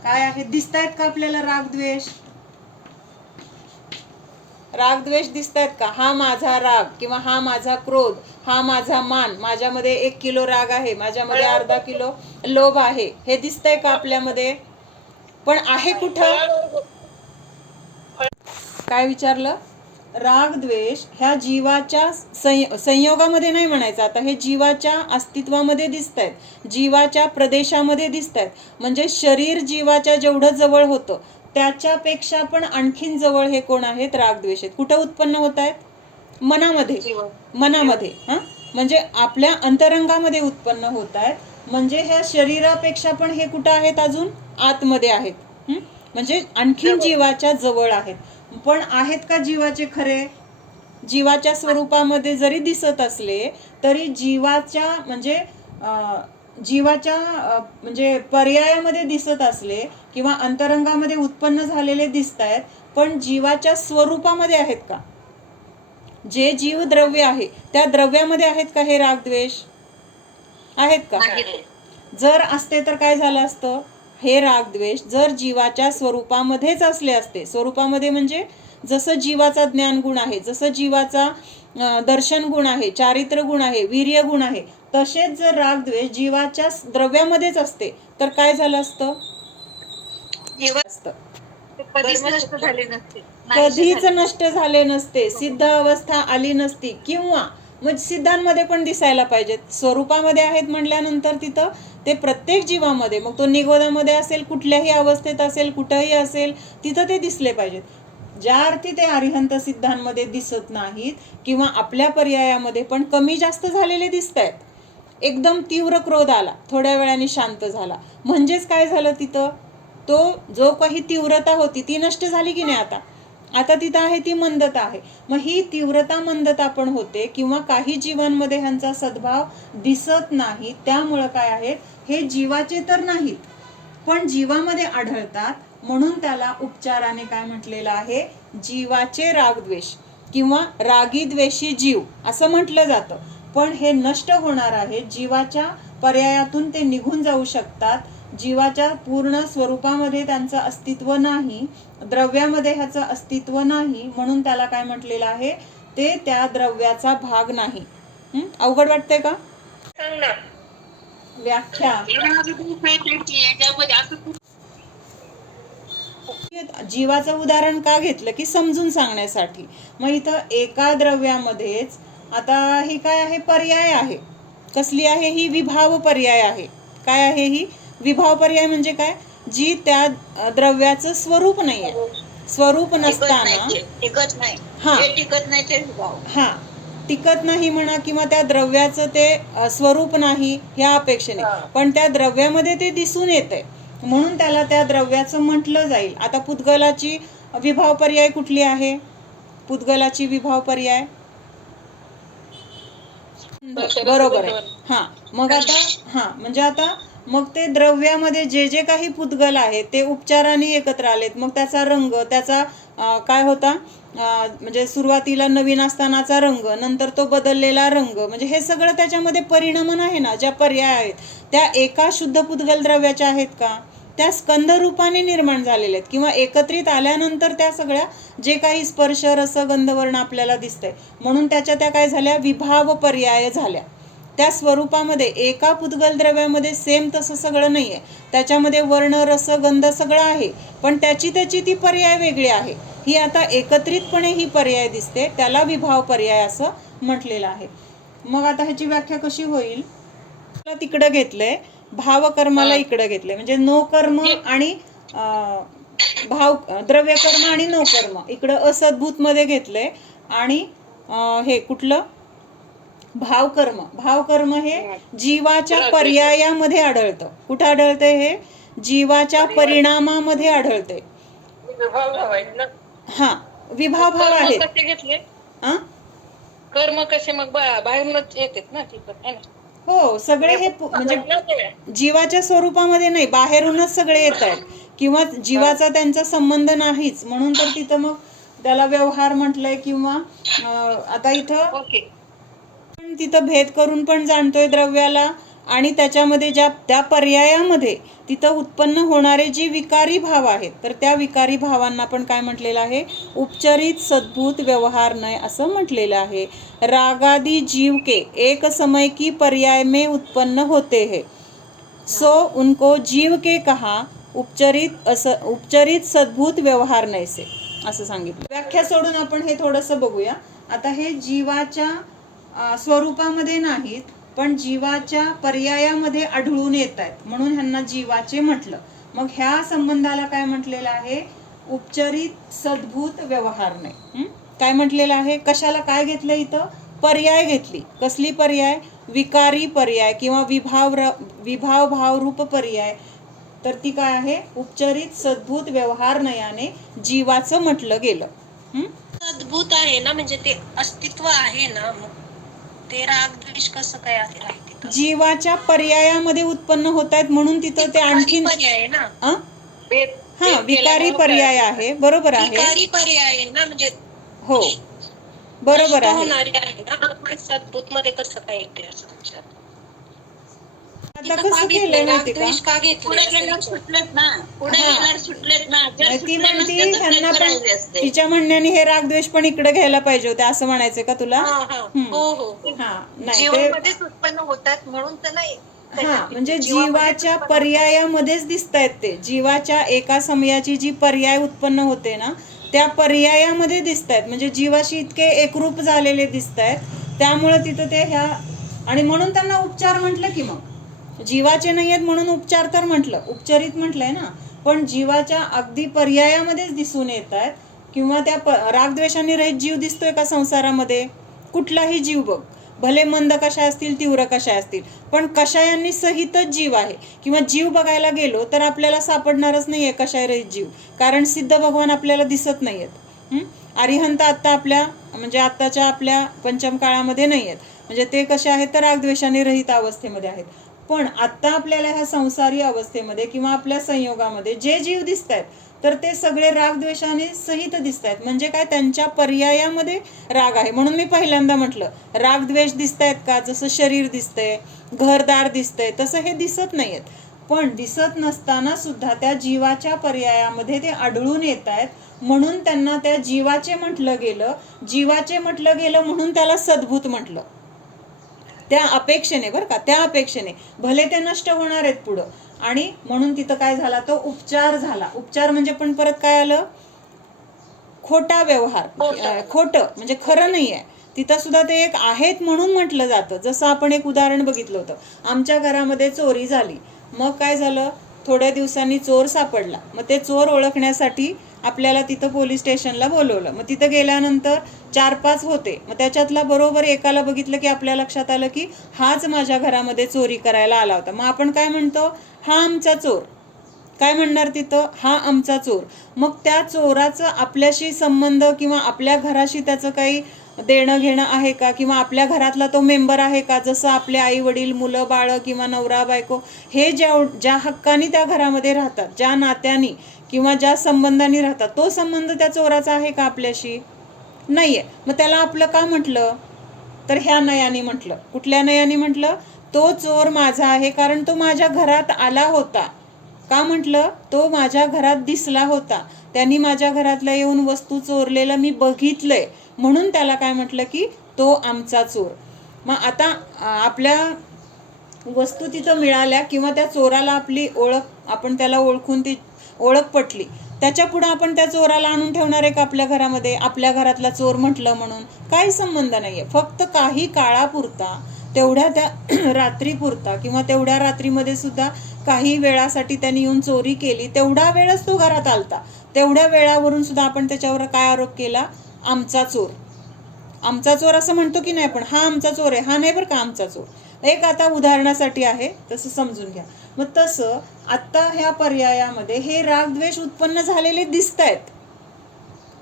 काय आहेत? दिसतायत का आपल्याला राग द्वेष? राग द्वेष दिसतायत का? हा माझा राग किंवा हा माझा क्रोध, हा माझा मान, माझ्यामध्ये 1 किलो राग आहे, माझ्यामध्ये अर्धा किलो लोभ आहे, हे दिसतंय का आपल्यामध्ये? पण आहे कुठं? काय विचारलं? राग द्वेष ह्या जीवाच्या संयोगामध्ये नाही म्हणायचं, आता हे जीवाच्या अस्तित्वामध्ये दिसत आहेत, जीवाच्या प्रदेशामध्ये दिसत आहेत. म्हणजे शरीर जीवाच्या जेवढं जवळ होतं त्याच्यापेक्षा पण आणखीन जवळ हे कोण आहेत? राग द्वेष आहेत. कुठं उत्पन्न होत आहेत? मनामध्ये. मनामध्ये. म्हणजे आपल्या अंतरंगामध्ये उत्पन्न होत आहेत. म्हणजे ह्या शरीरापेक्षा पण हे कुठं आहेत? अजून आतमध्ये आहेत. म्हणजे आणखीन जीवाच्या जवळ आहेत. पण आहेत का जीवाचे खरे? जीवाच्या स्वरूपामध्ये जरी दिसत असले तरी जीवाच्या म्हणजे पर्यायामध्ये दिसत असले किंवा अंतरंगामध्ये उत्पन्न झालेले दिसत आहेत, पण जीवाच्या स्वरूपामध्ये आहेत का? जे जीव द्रव्य आहे त्या द्रव्यामध्ये आहेत का हे राग द्वेष? आहेत का? जर असते तर काय झालं असतं? हे राग द्वेष जर जीवाच्या स्वरूपामध्येच असले असते, स्वरूपामध्ये म्हणजे जसं जीवाचा ज्ञान गुण आहे, जसं जीवाचा दर्शन गुण आहे, चारित्र्य गुण आहे, वीर्य गुण आहे, तसेच जर राग द्वेष जीवाच्या द्रव्यामध्येच असते तर काय झालं असतं? कधीच नष्ट झाले नसते, कधीच नष्ट झाले नसते, सिद्ध अवस्था आली नसती. किंवा मग सिद्धांमध्ये पण दिसायला पाहिजेत. स्वरूपामध्ये आहेत म्हटल्यानंतर तिथं ते प्रत्येक जीवामध्ये, मग तो निगोदामध्ये असेल, कुठल्याही अवस्थेत असेल, कुठंही असेल, तिथं ते दिसले पाहिजेत. ज्या अर्थी ते अरिहंत सिद्धांमध्ये दिसत नाहीत किंवा आपल्या पर्यायामध्ये पण कमी जास्त झालेले दिसत आहेत. एकदम तीव्र क्रोध आला, थोड्या वेळाने शांत झाला, म्हणजेच काय झालं? तिथं तो जो काही तीव्रता होती ती नष्ट झाली की नाही? आता तिथं आहे ती मंदता आहे. मग ही तीव्रता मंदता पण होते किंवा काही जीवांमध्ये ह्यांचा सद्भाव दिसत नाही. त्यामुळं काय आहेत? हे जीवाचे तर नाहीत पण जीवामध्ये आढळतात, म्हणून त्याला उपचाराने काय म्हटलेलं आहे? जीवाचे रागद्वेष किंवा रागी द्वेषी जीव असं म्हटलं जातं. पण हे नष्ट होणार आहे, जीवाच्या पर्यायातून ते निघून जाऊ शकतात. जीवाच्या पूर्ण स्वरूपामध्ये त्यांचं अस्तित्व नाही, द्रव्यामध्ये ह्याचं अस्तित्व नाही, म्हणून त्याला काय म्हटलेलं आहे? ते त्या द्रव्याचा भाग नाही. अवघड वाटतंय का? व्याख्या जीवाचं उदाहरण का घेतलं की समजून सांगण्यासाठी. मग इथं एका द्रव्यामध्येच आता ही काय आहे? पर्याय आहे. कसली आहे ही? विभाव पर्याय आहे. काय आहे ही? विभाव पर्याय म्हणजे काय? जी त्या द्रव्याचं स्वरूप नाहीये. स्वरूप नसताना टिकत नाही, टिकत नाही म्हणा, किंवा त्या द्रव्याचं ते स्वरूप नाही ह्या अपेक्षेने, पण त्या द्रव्यामध्ये ते दिसून येतंय म्हणून त्याला त्या द्रव्याचं म्हटलं जाईल. आता पुद्गलाची विभाव पर्याय कुठली आहे? पुद्गलाची विभाव पर्याय बरोबर आहे. मग आता म्हणजे आता मग ते द्रव्यामध्ये जे जे काही पुद्गल आहे ते उपचाराने एकत्र आलेत. मग त्याचा रंग, त्याचा काय होता? म्हणजे सुरुवातीला नवीन असतानाचा रंग, नंतर तो बदललेला रंग, म्हणजे हे सगळं त्याच्यामध्ये परिणामन आहे ना. ज्या पर्याय आहेत त्या एका शुद्ध पुद्गल द्रव्याच्या आहेत का? त्या स्कंद रूपाने निर्माण झालेल्या आहेत किंवा एकत्रित आल्यानंतर त्या सगळ्या जे काही स्पर्श, रस, गंध, वर्ण आपल्याला दिसतंय, म्हणून त्याच्या त्या काय झाल्या? विभाव पर्याय झाल्या. त्या स्वरूपामध्ये एका पुद्गल द्रव्यामध्ये सेम तसं सगळं नाहीये. त्याच्यामध्ये वर्ण, रस, गंध सगळं आहे, पण त्याची ती पर्याय वेगळी आहे. ही आता एकत्रितपणे ही पर्याय दिसते, त्याला विभाव पर्याय असं म्हटलेलं आहे. मग आता ह्याची व्याख्या कशी होईल? तिकडं घेतलंय, भावकर्माला इकडं घेतलंय, म्हणजे नो कर्म आणि द्रव्य कर्म आणि नो कर्म इकडं असद्भूत मध्ये घेतलंय. आणि हे कुठलं? भावकर्म. भावकर्म हे जीवाच्या पर्यायामध्ये आढळतं. कुठं आढळतंय हे? जीवाच्या परिणामामध्ये आढळते. विभाव भाव आहेत. कर्म कसे मग बाहेरूनच येतात ना? हो, सगळे हे म्हणजे जीवाच्या स्वरूपामध्ये नाही, बाहेरूनच सगळे येत आहेत किंवा जीवाचा त्यांचा संबंध नाहीच, म्हणून तर तिथं मग त्याला व्यवहार म्हटलंय. किंवा आता इथं तिथं भेद करून पण जाणतोय द्रव्याला आणि त्याच्यामध्ये त्या पर्यायामध्ये तिथं उत्पन्न होणारे जे विकारी भाव आहेत, तर त्या विकारी भावांना पण काय म्हटलेलं आहे, उपचरित सद्भूत व्यवहार नय असं म्हटलेलं आहे. रागादि जीव के एक समय की पर्याय में उत्पन्न होते हैं, सो उनको जीव के कहा उपचरित सद्भूत व्यवहार नैसे असं सांगितलं. व्याख्या सोडून आपण हे थोडंसं बघूया. आता हे जीवाच्या स्वरूपामध्ये नाहीत, पण जीवाच्या पर्यायामध्ये आढळून येत आहेत, म्हणून ह्यांना जीवाचे म्हटलं. मग ह्या संबंधाला काय म्हटलेलं आहे, उपचरित सद्भूत व्यवहार नाही. काय म्हटलेलं आहे, कशाला काय घेतलं इथं, पर्याय घेतली. कसली पर्याय, विकारी पर्याय किंवा विभाव भावरूप पर्याय. तर ती काय आहे, उपचरित सद्भूत व्यवहार नयाने जीवाचं म्हटलं गेलं. अद्भुत आहे ना, म्हणजे ते अस्तित्व आहे ना, मग ते राग द्वेष कसं काय आहे तिथं? जीवाच्या पर्यायामध्ये उत्पन्न होत आहेत म्हणून तिथं ते आणखीन पर्याय आहे ना, हा विकारी पर्याय आहे. बरोबर आहे, विकारी पर्याय आहे ना, म्हणजे हो बरोबर आहे. होणारी आहे ना, सद्भूत मध्ये कसं काय येते असं विचार. आता कसं केलंय माहिती का, पुढे गेल्यावर सुटलेत ना, पुढे गेल्यावर सुटलेत ना, जर ती सुटले म्हणती नसते तर ह्यांना प्रयत्न पण राहिले असते. तिच्या म्हणण्याने हे रागद्वेष पण इकडे घ्यायला पाहिजे होते असं म्हणायचंय का तुला? हो हो, हा नाही ते जीवामध्येच उत्पन्न होतात म्हणून त्याला हा म्हणजे जीवाच्या पर्यायामध्येच दिसत आहेत ते. जीवाच्या एका समयाची जी पर्याय उत्पन्न होते ना, त्या पर्यायामध्ये दिसत आहेत. म्हणजे जीवाशी इतके एकरूप झालेले दिसत आहेत, त्यामुळे तिथं ते ह्या, आणि म्हणून त्यांना उपचार म्हटलं की, मग जीवाचे नाही आहेत म्हणून उपचार तर म्हटलं, उपचरित म्हटलंय ना, पण जीवाच्या अगदी पर्यायामध्येच दिसून येत आहेत. किंवा त्या रागद्वेषाने रहित जीव दिसतोय का संसारामध्ये? कुठलाही जीव बघ, भले मंद कशा असतील तीव्र कशा असतील, पण कषायांनी सहितच जीव आहे. किंवा जीव बघायला गेलो तर आपल्याला सापडणारच नाहीये कषाय रहित जीव, कारण सिद्ध भगवान आपल्याला दिसत नाहीयेत. अरिहंत आत्ता आपल्या म्हणजे आत्ताच्या आपल्या पंचम काळामध्ये नाही आहेत, म्हणजे ते कसे आहेत तर रागद्वेषाने रहित अवस्थेमध्ये आहेत. पण आत्ता आपल्याला ह्या संसारी अवस्थेमध्ये किंवा आपल्या संयोगामध्ये जे जीव दिसत आहेत, तर ते सगळे रागद्वेषाने सहित दिसत आहेत. म्हणजे काय, त्यांच्या पर्यायामध्ये राग आहे. म्हणून मी पहिल्यांदा म्हटलं, रागद्वेष दिसत आहेत का, जसं शरीर दिसतंय, घरदार दिसतंय, तसं हे दिसत नाहीयेत. पण दिसत नसताना सुद्धा त्या जीवाच्या पर्यायामध्ये ते आढळून येत आहेत, म्हणून त्यांना त्या जीवाचे म्हटलं गेलं. जीवाचे म्हटलं गेलं म्हणून त्याला सद्भूत म्हटलं, त्या अपेक्षेने, बरं का, त्या अपेक्षेने. भले ते नष्ट होणार आहेत पुढं, आणि म्हणून तिथं काय झाला, तो उपचार झाला. उपचार म्हणजे पण परत काय आलं, खोटा व्यवहार, खोटं म्हणजे खरं नाही आहे. तिथं सुद्धा ते एक आहेत म्हणून म्हटलं जातं. जसं आपण एक उदाहरण बघितलं होतं, आमच्या घरामध्ये चोरी झाली, मग काय झालं, थोड्या दिवसांनी चोर सापडला. मग ते चोर ओळखण्यासाठी आपल्याला तिथं पोलीस स्टेशनला बोलवलं. मग तिथं गेल्यानंतर 4-5 होते. मग त्याच्यातला बरोबर एकाला बघितलं की आपल्या लक्षात आलं की हाच माझ्या घरामध्ये चोरी करायला आला होता. मग आपण काय म्हणतो, हा आमचा चोर. काय म्हणणार तिथं, हा आमचा चोर. मग त्या चोराचं आपल्याशी संबंध किंवा आपल्या घराशी त्याचं काही देणं घेणं आहे का, किंवा आपल्या घरातला तो मेंबर आहे का, जसं आपले आई वडील, मुलं बाळ किंवा नवरा बायको, हे ज्या हक्कानी त्या घरामध्ये राहतात, ज्या नात्यानी किंवा ज्या संबंधांनी राहतात, तो संबंध त्या चोराचा आहे का आपल्याशी? नाहीये. मग त्याला आपलं का म्हटलं, तर ह्या नयाने म्हटलं. कुठल्या नयाने म्हटलं, तो चोर माझा आहे कारण तो माझ्या घरात आला होता. का म्हटलं, तो माझ्या घरात दिसला होता, त्यांनी माझ्या घरातल्या येऊन वस्तू चोरलेलं मी बघितलंय, म्हणून त्याला काय म्हटलं की तो आमचा चोर. मग आता आपल्या वस्तू तिथं मिळाल्या किंवा त्या चोराला आपली ओळख, आपण त्याला ओळखून ती ओळख पटली, त्याच्या पुढं आपण त्या चोराला आणून ठेवणार आहे का आपल्या घरामध्ये, आपल्या घरातला चोर म्हटलं म्हणून? काही संबंध नाहीये. फक्त काही काळापुरता, तेवढ्या त्या रात्रीपुरता, किंवा तेवढ्या रात्रीमध्ये सुद्धा काही वेळासाठी त्यांनी येऊन चोरी केली, तेवढा वेळच तो घरात आलता. तेवढ्या वेळावरून सुद्धा आपण त्याच्यावर काय आरोप केला, आमचा चोर. आमचा चोर असं म्हणतो की नाही आपण, हा आमचा चोर आहे, हा नाही बरं का आमचा चोर. एक आता उदाहरणासाठी आहे, तसं समजून घ्या. मग तसं आत्ता ह्या पर्यायामध्ये हे रागद्वेष उत्पन्न झालेले दिसत आहेत.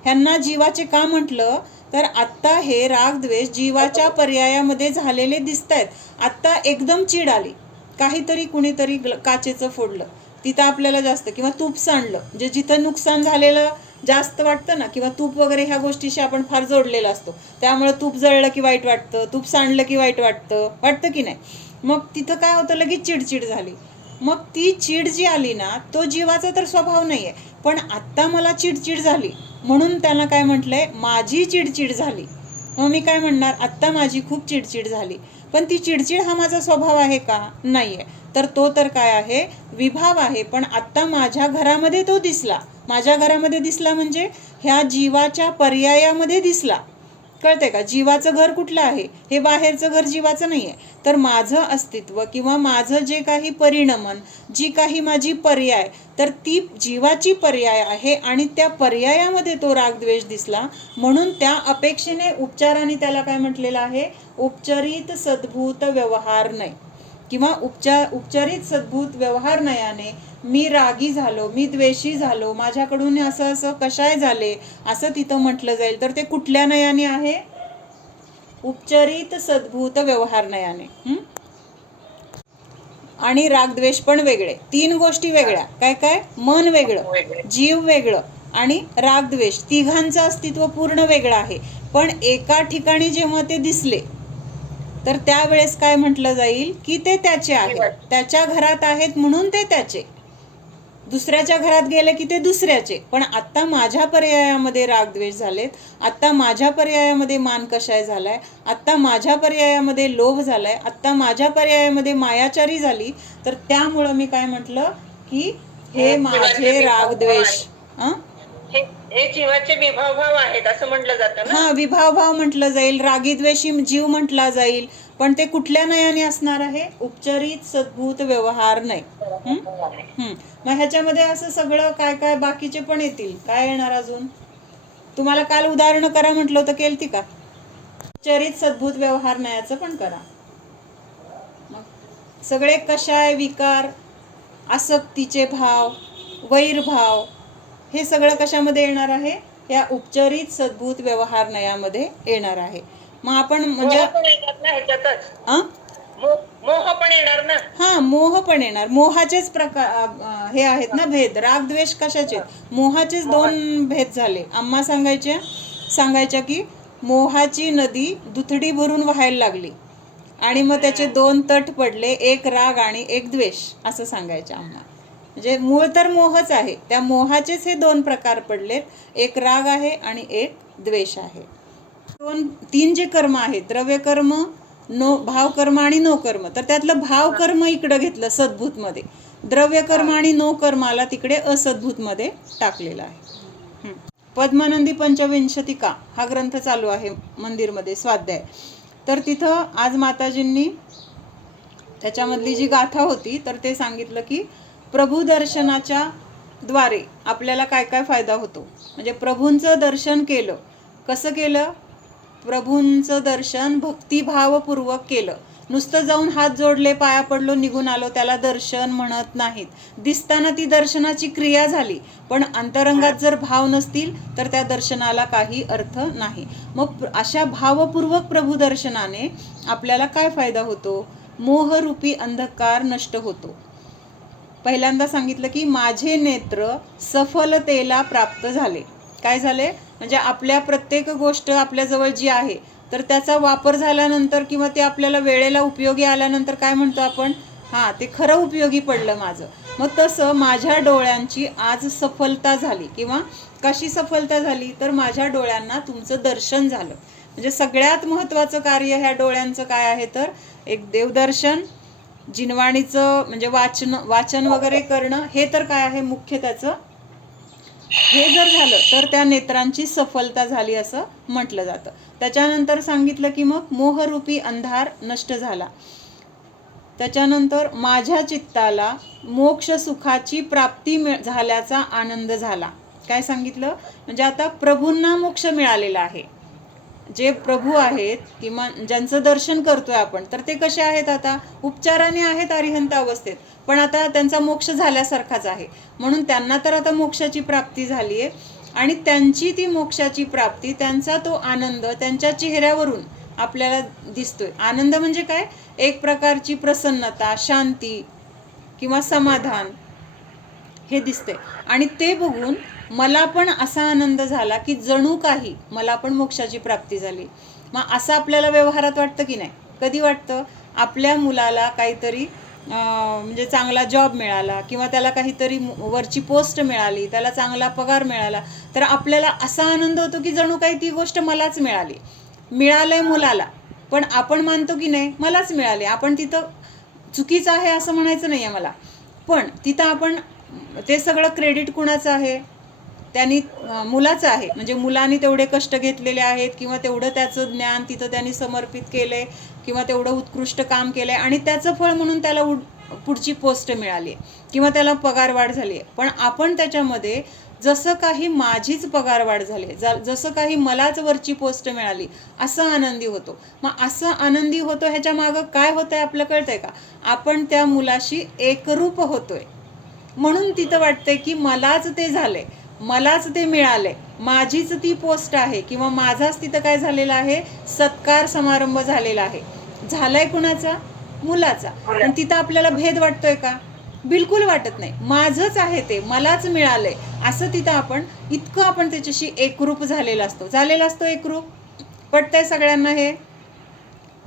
ह्यांना जीवाचे का म्हटलं, तर आत्ता हे रागद्वेष जीवाच्या पर्यायामध्ये झालेले दिसत आहेत. आत्ता एकदम चीड आली, काहीतरी कुणीतरी काचेचं फोडलं, तिथं आपल्याला जास्त, किंवा तूप सांडलं, म्हणजे जिथं नुकसान झालेलं जास्त वाटतं ना, किंवा तूप वगैरे ह्या गोष्टीशी आपण फार जोडलेला असतो, त्यामुळे तूप जळलं की वाईट वाटतं, तूप सांडलं की वाईट वाटतं की नाही. मग तिथं काय होतं, लगेच चिडचिड झाली. मग ती चीड जी आली ना, तो जीवाचा तर स्वभाव नाही आहे, पण आत्ता मला चिडचिड झाली म्हणून त्यानं काय म्हटलंय, माझी चिडचिड झाली. मग मी काय म्हणणार, आत्ता माझी खूप चिडचिड झाली. पण ती चिडचिड हा माझा स्वभाव आहे का? नाही आहे. तर तो तर काय आहे, विभाव आहे. पण आत्ता माझ्या घरामध्ये तो दिसला. माझ्या घरामध्ये दिसला म्हणजे ह्या जीवाच्या पर्यायामध्ये दिसला. कळते का? जीवाचं घर कुठलं आहे, हे बाहेरचं घर जीवाचं नाही आहे. तर माझं अस्तित्व किंवा माझं जे काही परिणमन, जी काही माझी पर्याय, तर ती जीवाची पर्याय आहे आणि त्या पर्यायामध्ये तो रागद्वेष दिसला. म्हणून त्या अपेक्षेने उपचाराने त्याला काय म्हटलेलं आहे, उपचरित सद्भूत व्यवहार नाही किंवा उपचारित सद्भूत व्यवहार नयाने मी रागी झालो, मी द्वेषी झालो, माझ्याकडून असं असं कशाय झाले, असं तिथं म्हटलं जाईल. तर ते कुठल्या नयाने आहे, उपचरित सद्भूत व्यवहार नयाने. आणि रागद्वेष पण वेगळे, 3 गोष्टी वेगळ्या. काय काय, मन वेगळं, जीव वेगळं आणि रागद्वेष, तिघांचं अस्तित्व पूर्ण वेगळं आहे. पण एका ठिकाणी जेव्हा ते दिसले तर त्यावेळेस काय म्हटलं जाईल की ते त्याचे आहेत, त्याच्या घरात आहेत म्हणून ते त्याचे. दुसऱ्याच्या घरात गेले की ते दुसऱ्याचे. पण आत्ता माझ्या पर्यायामध्ये रागद्वेष झालेत, आत्ता माझ्या पर्यायामध्ये मान कशाय झालाय, आत्ता माझ्या पर्यायामध्ये लोभ झालाय, आत्ता माझ्या पर्यायामध्ये मायाचारी झाली. तर त्यामुळं मी काय म्हटलं की हे माझे रागद्वेष. हे जीवाचे विभावभाव आहेत असं म्हटलं जातं ना. हा, विभावभाव म्हटलं जाईल, रागीद्वेषी जीव म्हटला जाईल. पण ते कुठल्या नयाने असणार आहे, उपचरित सद्भूत व्यवहार नाही. मग ह्याच्यामध्ये असं सगळं काय काय बाकीचे पण येतील. काय येणार अजून, तुम्हाला काल उदाहरण करा म्हटलं होतं, केलती का? उपचरित सद्भूत व्यवहार नयाचं पण करा. मग सगळे कशाय विकार, आसक्तीचे भाव, वैरभाव, हे सगळं कशामध्ये येणार आहे, या उपचरित सद्भूत व्यवहार नयामध्ये येणार आहे. मग आपण म्हणजे मोह पण येणार ना. हा, मोह पण येणार. मोहाचेच प्रकार हे आहेत ना, भेद. रागद्वेष कशाचे, मोहाचेच 2 भेद झाले. आम्हा सांगायच्या की मोहाची नदी दुथडी भरून व्हायला लागली आणि मग त्याचे 2 तट पडले, एक राग आणि एक द्वेष, असं सांगायच्या आम्हा. म्हणजे मूळ तर मोहच आहे, त्या मोहाचेच हे 2 प्रकार पडलेत, एक राग आहे आणि एक द्वेष आहे. 3 जे कर्म आहेत, द्रव्यकर्म, भावकर्म आणि नो कर्म, तर त्यातलं भावकर्म इकडं घेतलं सद्भूतमध्ये, द्रव्यकर्म आणि नो कर्माला तिकडे असद्भूतमध्ये टाकलेलं आहे. पद्मानंदी पंचविंशतिका हा ग्रंथ चालू आहे मंदिरमध्ये, स्वाध्याय. तर तिथं आज माताजींनी त्याच्यामधली जी गाथा होती तर ते सांगितलं की प्रभू दर्शनाच्या द्वारे आपल्याला काय काय फायदा होतो. म्हणजे प्रभूंचं दर्शन केलं, कसं केलं, प्रभूंचं दर्शन भक्तिभावपूर्वक केलं. नुसतं जाऊन हात जोडले, पाया पडलो, निघून आलो, त्याला दर्शन म्हणत नाहीत. दिसताना ती दर्शनाची क्रिया झाली, पण अंतरंगात जर भाव नसतील तर त्या दर्शनाला काही अर्थ नाही. मग अशा भावपूर्वक प्रभू दर्शनाने आपल्याला काय फायदा होतो, मोहरूपी अंधकार नष्ट होतो. पहिल्यांदा सांगितलं की माझे नेत्र सफलतेला प्राप्त झाले. काय झाले, म्हणजे आपल्या प्रत्येक गोष्ट आपल्याजवळ जी आहे तर त्याचा वापर झाल्यानंतर किंवा ते आपल्याला वेळेला उपयोगी आल्यानंतर काय म्हणतो आपण, हां, ते खरं उपयोगी पडलं माझं. मग तसं माझ्या डोळ्यांची आज सफलता झाली. किंवा कशी सफलता झाली, तर माझ्या डोळ्यांना तुमचं दर्शन झालं. म्हणजे सगळ्यात महत्त्वाचं कार्य ह्या डोळ्यांचं काय आहे, तर एक देवदर्शन, जिनवाणीचं म्हणजे वाचन वगैरे करणं, हे तर काय आहे मुख्य त्याचं. हे जर झालं तर त्या नेत्रांची सफलता झाली असं म्हटलं जातं. त्याच्यानंतर सांगितलं की मग मोहरूपी अंधार नष्ट झाला. त्याच्यानंतर माझ्या चित्ताला मोक्ष सुखाची प्राप्ती झाल्याचा आनंद झाला. काय सांगितलं, म्हणजे आता प्रभूंना मोक्ष मिळालेला आहे. जे प्रभू आहेत किंवा ज्यांचं दर्शन करतोय आपण, तर ते कसे आहेत, आता उपचाराने आहेत अरिहंत अवस्थेत, पण आता त्यांचा मोक्ष झाल्यासारखाच आहे. म्हणून त्यांना तर आता मोक्षाची प्राप्ती झाली आहे आणि त्यांची ती मोक्षाची प्राप्ती, त्यांचा तो आनंद त्यांच्या चेहऱ्यावरून आपल्याला दिसतोय. आनंद म्हणजे काय, एक प्रकारची प्रसन्नता, शांती किंवा समाधान हे दिसते. आणि ते बघून मला पण असा आनंद झाला की जणू काही मला पण मोक्षाची प्राप्ती झाली. मग असं आपल्याला व्यवहारात वाटतं की नाही, कधी वाटतं? आपल्या मुलाला काहीतरी म्हणजे चांगला जॉब मिळाला किंवा त्याला काहीतरी वरची पोस्ट मिळाली, त्याला चांगला पगार मिळाला, तर आपल्याला असा आनंद होतो की जणू काही ती गोष्ट मलाच मिळालंय मुलाला, पण आपण मानतो की नाही मलाच मिळाले. आपण तिथं चुकीचं आहे असं म्हणायचं नाही आहे मला, पण तिथं आपण ते सगळं क्रेडिट कुणाचं आहे? त्यांनी मुलाचं आहे. म्हणजे मुलांनी तेवढे कष्ट घेतलेले आहेत किंवा तेवढं त्याचं ज्ञान तिथं त्यांनी समर्पित केलंय किंवा तेवढं उत्कृष्ट काम केलंय आणि त्याचं फळ म्हणून त्याला पुढची पोस्ट मिळाली किंवा त्याला पगारवाढ झाली. पण आपण त्याच्यामध्ये जसं काही माझीच पगारवाढ झाली, जसं काही मलाच वरची पोस्ट मिळाली असं आनंदी होतो. मग असं आनंदी होतो ह्याच्या मागं काय होतंय आपलं कळतंय का? आपण त्या मुलाशी एकरूप होतोय म्हणून तिथं वाटतंय की मलाच ते झालंय, मलाच ते मिळालंय, माझीच ती पोस्ट आहे किंवा माझाच तिथं काय झालेला आहे? सत्कार समारंभ झालेला आहे. झालाय कुणाचा? मुलाचा. पण तिथं आपल्याला भेद वाटतोय का? बिलकुल वाटत नाही. माझंच आहे ते, मलाच मिळालंय असं तिथं आपण त्याच्याशी एकरूप झालेला असतो एकरूप. पटतंय सगळ्यांना हे?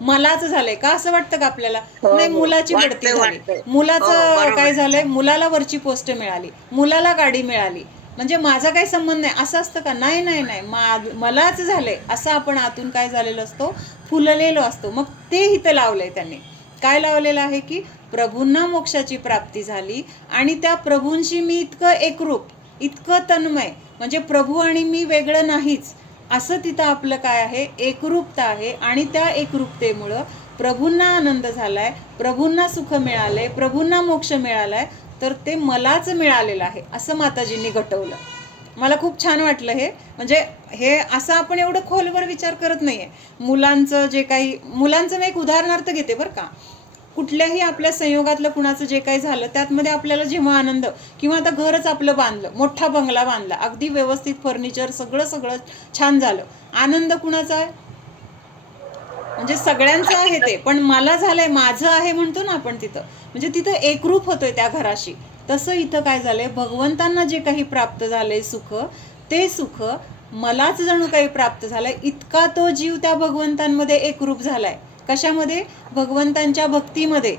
मलाच झालंय का असं वाटतं का आपल्याला? नाही, मुलाची बढती झाली, मुलाचं काय झालंय? मुलाला वरची पोस्ट मिळाली, मुलाला गाडी मिळाली, म्हणजे माझा काही संबंध नाही असं असतं का? नाही नाही नाही, मलाच झालंय असं आपण आतून काय झालेलो असतो? फुललेलो असतो. मग ते इथं लावलंय त्यांनी. काय लावलेलं आहे की प्रभूंना मोक्षाची प्राप्ती झाली आणि त्या प्रभूंशी मी इतकं एकरूप, इतकं तन्मय, म्हणजे प्रभू आणि मी वेगळं नाहीच असं तिथं आपलं काय आहे? एकरूपता आहे. आणि त्या एकरूपतेमुळं प्रभूंना आनंद झालाय, प्रभूंना सुख मिळालंय, प्रभूंना मोक्ष मिळालाय, तर ते मलाच मिळालेलं आहे असं माताजींनी घटवलं. मला खूप छान वाटलं हे. म्हणजे हे असं आपण एवढं खोलवर विचार करत नाहीये. मुलांचं मी एक उदाहरणार्थ घेते बरं का. कुठल्याही आपल्या संयोगातलं कुणाचं जे काही झालं त्यातमध्ये आपल्याला जेव्हा आनंद, किंवा आता घरच आपलं बांधलं, मोठा बंगला बांधला, अगदी व्यवस्थित फर्निचर सगळं छान झालं, आनंद कुणाचा आहे? म्हणजे सगळ्यांचं आहे ते, पण मला झालंय, माझं आहे म्हणतो ना आपण तिथं. म्हणजे तिथं एकरूप होतोय त्या घराशी. तसं इथं काय झालंय? भगवंतांना जे काही प्राप्त झालंय सुख, ते सुख मलाच जणू काही प्राप्त झालंय. इतका तो जीव त्या भगवंतांमध्ये एकरूप झालाय. कशामध्ये? भगवंतांच्या भक्तीमध्ये,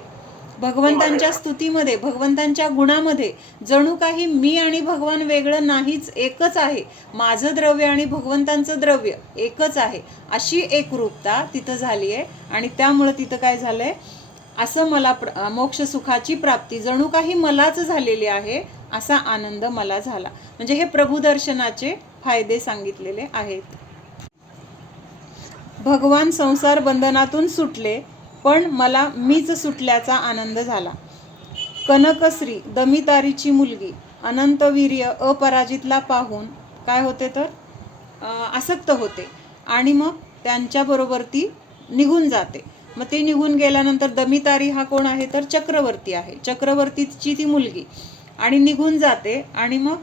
भगवंतांच्या स्तुतीमध्ये, भगवंतांच्या गुणामध्ये. जणू काही मी आणि भगवान वेगळं नाहीच, एकच आहे. माझं द्रव्य आणि भगवंतांचं द्रव्य एकच आहे, अशी एकरूपता तिथं झाली आहे. आणि त्यामुळं तिथं काय झालंय? असं मला मोक्ष सुखाची प्राप्ती जणू काही मलाच झालेली आहे असा आनंद मला झाला. म्हणजे हे प्रभुदर्शनाचे फायदे सांगितलेले आहेत. भगवान संसार बंधनातून सुटले, पण मला मीच सुटल्याचा आनंद झाला. कनकश्री दमितारीची मुलगी अनंतवीर्य अपराजितला पाहून काय होते? तर आसक्त होते आणि मग त्यांच्याबरोबर ती निघून जाते. मग ती निघून गेल्यानंतर दमितारी हा कोण आहे? तर चक्रवर्ती आहे. चक्रवर्तीची ती मुलगी आणि निघून जाते. आणि मग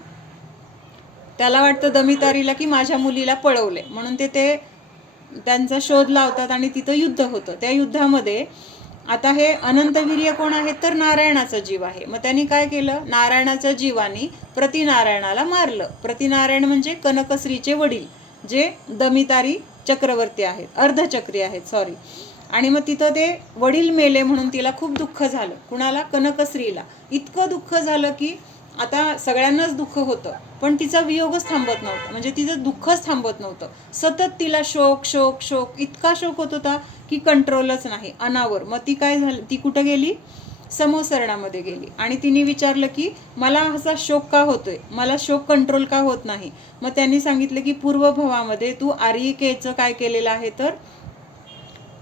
त्याला वाटतं दमितारीला की माझ्या मुलीला पळवले, म्हणून ते त्यांचा शोध लावतात आणि तिथं युद्ध होतं. त्या युद्धामध्ये आता हे अनंतवीर्य कोण आहेत? तर नारायणाचा जीव आहे. मग त्यांनी काय केलं? नारायणाच्या जीवानी प्रतिनारायणाला मारलं. प्रतिनारायण म्हणजे कनकश्रीचे वडील, जे दमितारी चक्रवर्ती आहेत, अर्धचक्री आहेत, सॉरी. आणि मग तिथं ते वडील मेले म्हणून तिला खूप दुःख झालं. कुणाला? कनकश्रीला. इतकं दुःख झालं की आता सगळ्यांनाच दुःख होतं, पण तिचा वियोगच थांबत नव्हता, म्हणजे तिचं दुःखच थांबत नव्हतं. सतत तिला शोक शोक शोक, इतका शोक होत होता की कंट्रोलच नाही, अनावर. मग ती काय झाली? ती कुठं गेली? समोसरणामध्ये गेली आणि तिने विचारलं की मला असा शोक का होतोय, मला शोक कंट्रोल का होत नाही. मग त्यांनी सांगितलं की पूर्वभवामध्ये तू आर्यिकेचं काय केलेलं आहे? तर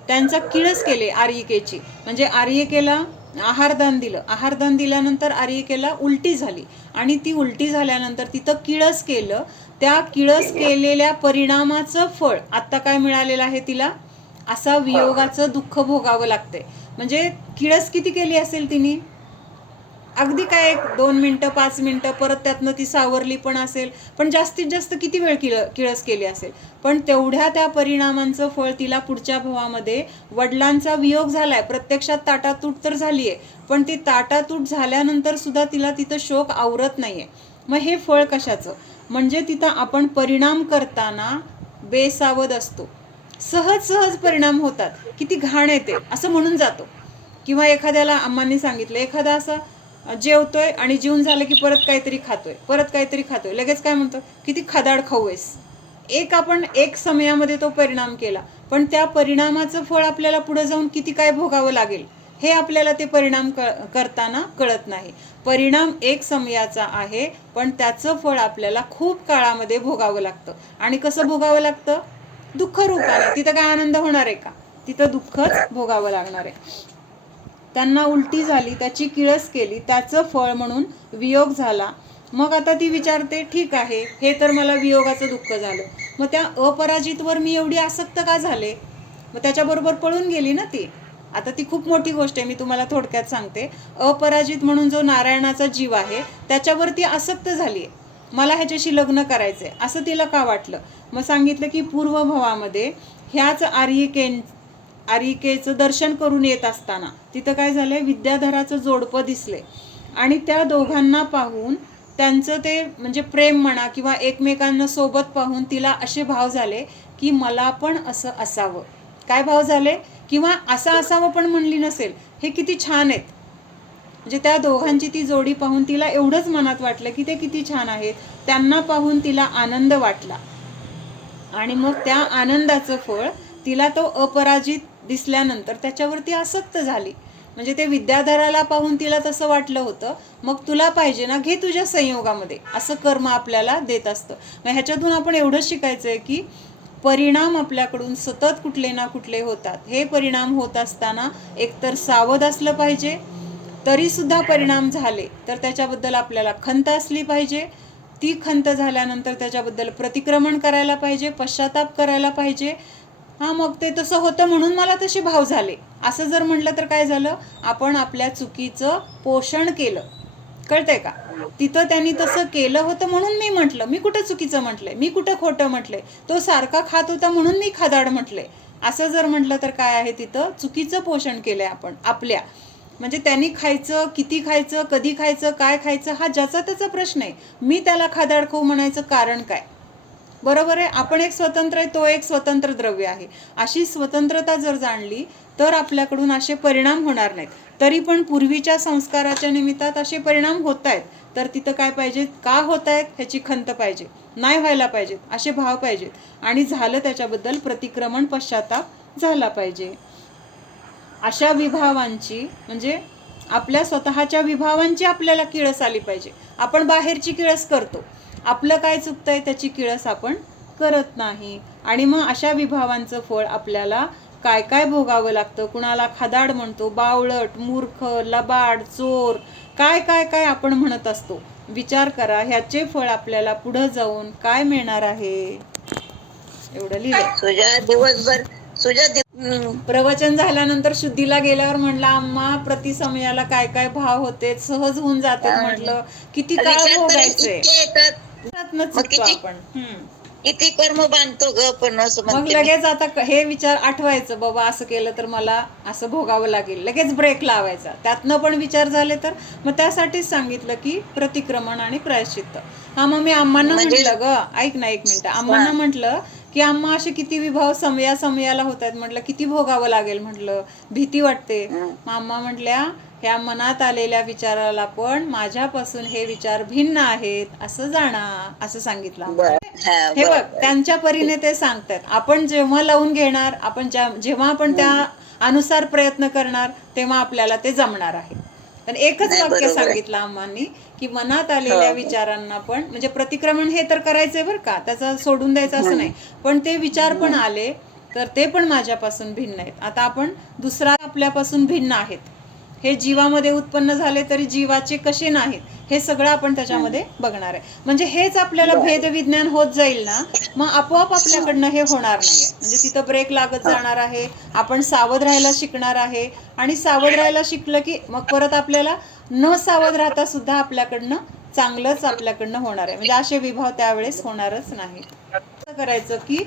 त्यांचा किळस केले आर्यिकेची. म्हणजे आर्यिकेला आहारदान दिलं. आहारदान दिल्यानंतर आर्यिकेला उलटी झाली आणि ती उलटी झाल्यानंतर तिथं किळस केलं. त्या किळस केलेल्या परिणामाचं फळ आत्ता काय मिळालेलं आहे तिला? असा वियोगाचं दुःख भोगावं लागतंय. म्हणजे किळस किती केली असेल तिने? अगदी काय 2 मिनटं 5 मिनटं, परत त्यातनं ती सावरली पण असेल, पण जास्तीत जास्त किती वेळ किळस केली असेल. पण तेवढ्या त्या परिणामांचं फळ तिला पुढच्या भवामध्ये वडिलांचा वियोग झालाय. प्रत्यक्षात ताटातूट तर झालीये, पण ती ताटातूट झाल्यानंतर सुद्धा तिला तिथं शोक आवरत नाहीये. मग हे फळ कशाचं? म्हणजे तिथं आपण परिणाम करताना बेसावध असतो. सहज सहज परिणाम होतात, किती घाण येते असं म्हणून जातो. किंवा एखाद्याला अम्मांनी सांगितलं, एखादा असं जेवतोय आणि जेवून झालं की परत काहीतरी खातोय, परत काहीतरी खातोय, लगेच काय म्हणतो, किती खदाड खाऊ आहेस. आपण एक समयामध्ये तो परिणाम केला, पण त्या परिणामाचं फळ आपल्याला पुढे जाऊन किती काय भोगावं लागेल हे आपल्याला ते परिणाम करताना कळत नाही. परिणाम एक समयाचा आहे, पण त्याचं फळ आपल्याला खूप काळामध्ये भोगावं लागतं. आणि कसं भोगावं लागतं? दुःख रूपाने. तिथं काय आनंद होणार आहे का? तिथं दुःखच भोगावं लागणार आहे. त्यांना उलटी झाली, त्याची किळस केली, त्याचं फळ म्हणून वियोग झाला. मग आता ती विचारते, ठीक आहे, हे तर मला वियोगाचं दुःख झालं, मग त्या अपराजितवर मी एवढी आसक्त का झाले? मग त्याच्याबरोबर पळून गेली ना ती. आता ती खूप मोठी गोष्ट आहे, मी तुम्हाला थोडक्यात सांगते. अपराजित म्हणून जो नारायणाचा जीव आहे त्याच्यावरती आसक्त झाली आहे, मला ह्याच्याशी लग्न करायचंय असं तिला का वाटलं? मग सांगितलं की पूर्वभवामध्ये ह्याच आर्यिकेचं दर्शन करून येत असताना तिथं काय झालंय, विद्याधराचं जोडपं दिसले. आणि त्या दोघांना पाहून त्यांचं ते म्हणजे प्रेम म्हणा किंवा एकमेकांना सोबत पाहून तिला असे भाव झाले की मला पण असं असावं. काय भाव झाले? किंवा असं असावं पण म्हणली नसेल, हे किती छान आहेत. म्हणजे त्या दोघांची ती जोडी पाहून तिला एवढंच मनात वाटलं की ते किती छान आहेत. त्यांना पाहून तिला आनंद वाटला आणि मग त्या आनंदाचं फळ तिला तो अपराजित दिसल्यानंतर त्याच्यावरती आसक्त झाली. म्हणजे ते विद्याधराला पाहून तिला तसं वाटलं होतं, मग तुला पाहिजे ना, घे तुझ्या संयोगामध्ये, असं कर्म आपल्याला देत असतं. मग ह्याच्यातून आपण एवढंच शिकायचं आहे की परिणाम आपल्याकडून सतत कुठले ना कुठले होतात. हे परिणाम होत असताना एकतर सावध असलं पाहिजे, तरीसुद्धा परिणाम झाले तर त्याच्याबद्दल आपल्याला खंत असली पाहिजे. ती खंत झाल्यानंतर त्याच्याबद्दल प्रतिक्रमण करायला पाहिजे, पश्चाताप करायला पाहिजे. मग ते तसं होतं म्हणून मला तसे भाव झाले असं जर म्हटलं तर काय झालं, आपण आपल्या चुकीचं पोषण केलं. कळतंय का? तिथं त्यांनी तसं केलं होतं म्हणून मी म्हटलं, मी कुठं चुकीचं म्हटलंय, मी कुठं खोटं म्हटलंय, तो सारखा खात होता म्हणून मी खादाड म्हटलंय असं जर म्हटलं तर काय आहे, तिथं चुकीचं पोषण केलंय आपण आपल्या. म्हणजे त्यांनी खायचं, किती खायचं, कधी खायचं, काय खायचं हा ज्याचा त्याचा प्रश्न आहे. मी त्याला खादाड खाऊ म्हणायचं कारण काय? बरोबर आहे. आपण एक स्वतंत्र आहे, तो एक स्वतंत्र द्रव्य आहे. अशी स्वतंत्रता जर जाणली तर आपल्याकडून असे परिणाम होणार नाहीत. तरी पण पूर्वीच्या संस्काराच्या निमित्तात असे परिणाम होत आहेत, तर तिथं काय पाहिजे, का होत आहेत ह्याची खंत पाहिजे, नाही व्हायला पाहिजेत असे भाव पाहिजेत. आणि झालं त्याच्याबद्दल प्रतिक्रमण, पश्चाताप झाला पाहिजे. अशा विभावांची म्हणजे आपल्या स्वतःच्या विभावांची आपल्याला किळस आली पाहिजे. आपण बाहेरची किळस करतो, आपलं काय चुकतंय त्याची किळस आपण करत नाही. आणि मग अशा विभावांचं फळ आपल्याला काय काय भोगावं लागतं. कुणाला खादाड म्हणतो, बावळट, मूर्ख, लबाड, चोर, काय काय काय आपण म्हणत असतो. विचार करा, ह्याचे फळ आपल्याला पुढं जाऊन काय मिळणार आहे. एवढं लिहिलंय. प्रवचन झाल्यानंतर शुद्धीला गेल्यावर म्हणलं, अम्मा प्रतिसमयाला काय काय भाव होते, सहज होऊन जाते. म्हटलं किती काळ भोगायचंय, चुकतो आपण. किती कर्म बांधतो ग, पण असं मग लगेच आता हे विचार आठवायचं, बाबा असं केलं तर मला असं भोगावं लागेल, लगेच ब्रेक लावायचा. त्यातनं पण विचार झाले तर मग त्यासाठीच सांगितलं की प्रतिक्रमण आणि प्रायश्चित्त. मग मी अम्मांना म्हटलं, ग ऐक ना एक मिनिट, अम्मांना म्हटलं की अम्मा असे किती विभाव समयाला होत आहेत, म्हटलं किती भोगावं लागेल, म्हटलं भीती वाटते. मग अम्मा म्हटल्या, ह्या मनात आलेल्या विचाराला पण माझ्यापासून हे विचार भिन्न आहेत असं जाणा, असं सांगितलं. हे बघ, त्यांच्या परीने ते सांगतात. आपण जेव्हा लावून घेणार, आपण जेव्हा आपण त्या अनुसार प्रयत्न करणार तेव्हा आपल्याला ते जमणार आहे. पण एकच वाक्य सांगितलं अम्मांनी की मनात आलेल्या विचारांना पण म्हणजे प्रतिक्रमण हे तर करायचंय बरं का, त्याचं सोडून द्यायचं असं नाही, पण ते विचार पण आले तर ते पण माझ्यापासून भिन्न आहेत. आता आपण दुसरा आपल्यापासून भिन्न आहेत, हे जीवामध्ये उत्पन्न झाले तरी जीवाचे कसे नाहीत हे सगळं आपण त्याच्यामध्ये बघणार आहे. म्हणजे हेच आपल्याला भेदविज्ञान होत जाईल ना, मग आपोआप आपल्याकडनं हे होणार नाहीये. म्हणजे तिथं ब्रेक लागत जाणार आहे. आपण सावध राहायला शिकणार आहे. आणि सावध राहायला शिकलं की मग परत आपल्याला न सावध राहता सुद्धा आपल्याकडनं चांगलंच आपल्याकडनं होणार आहे. म्हणजे असे विभाव त्यावेळेस होणारच नाही. असं करायचं की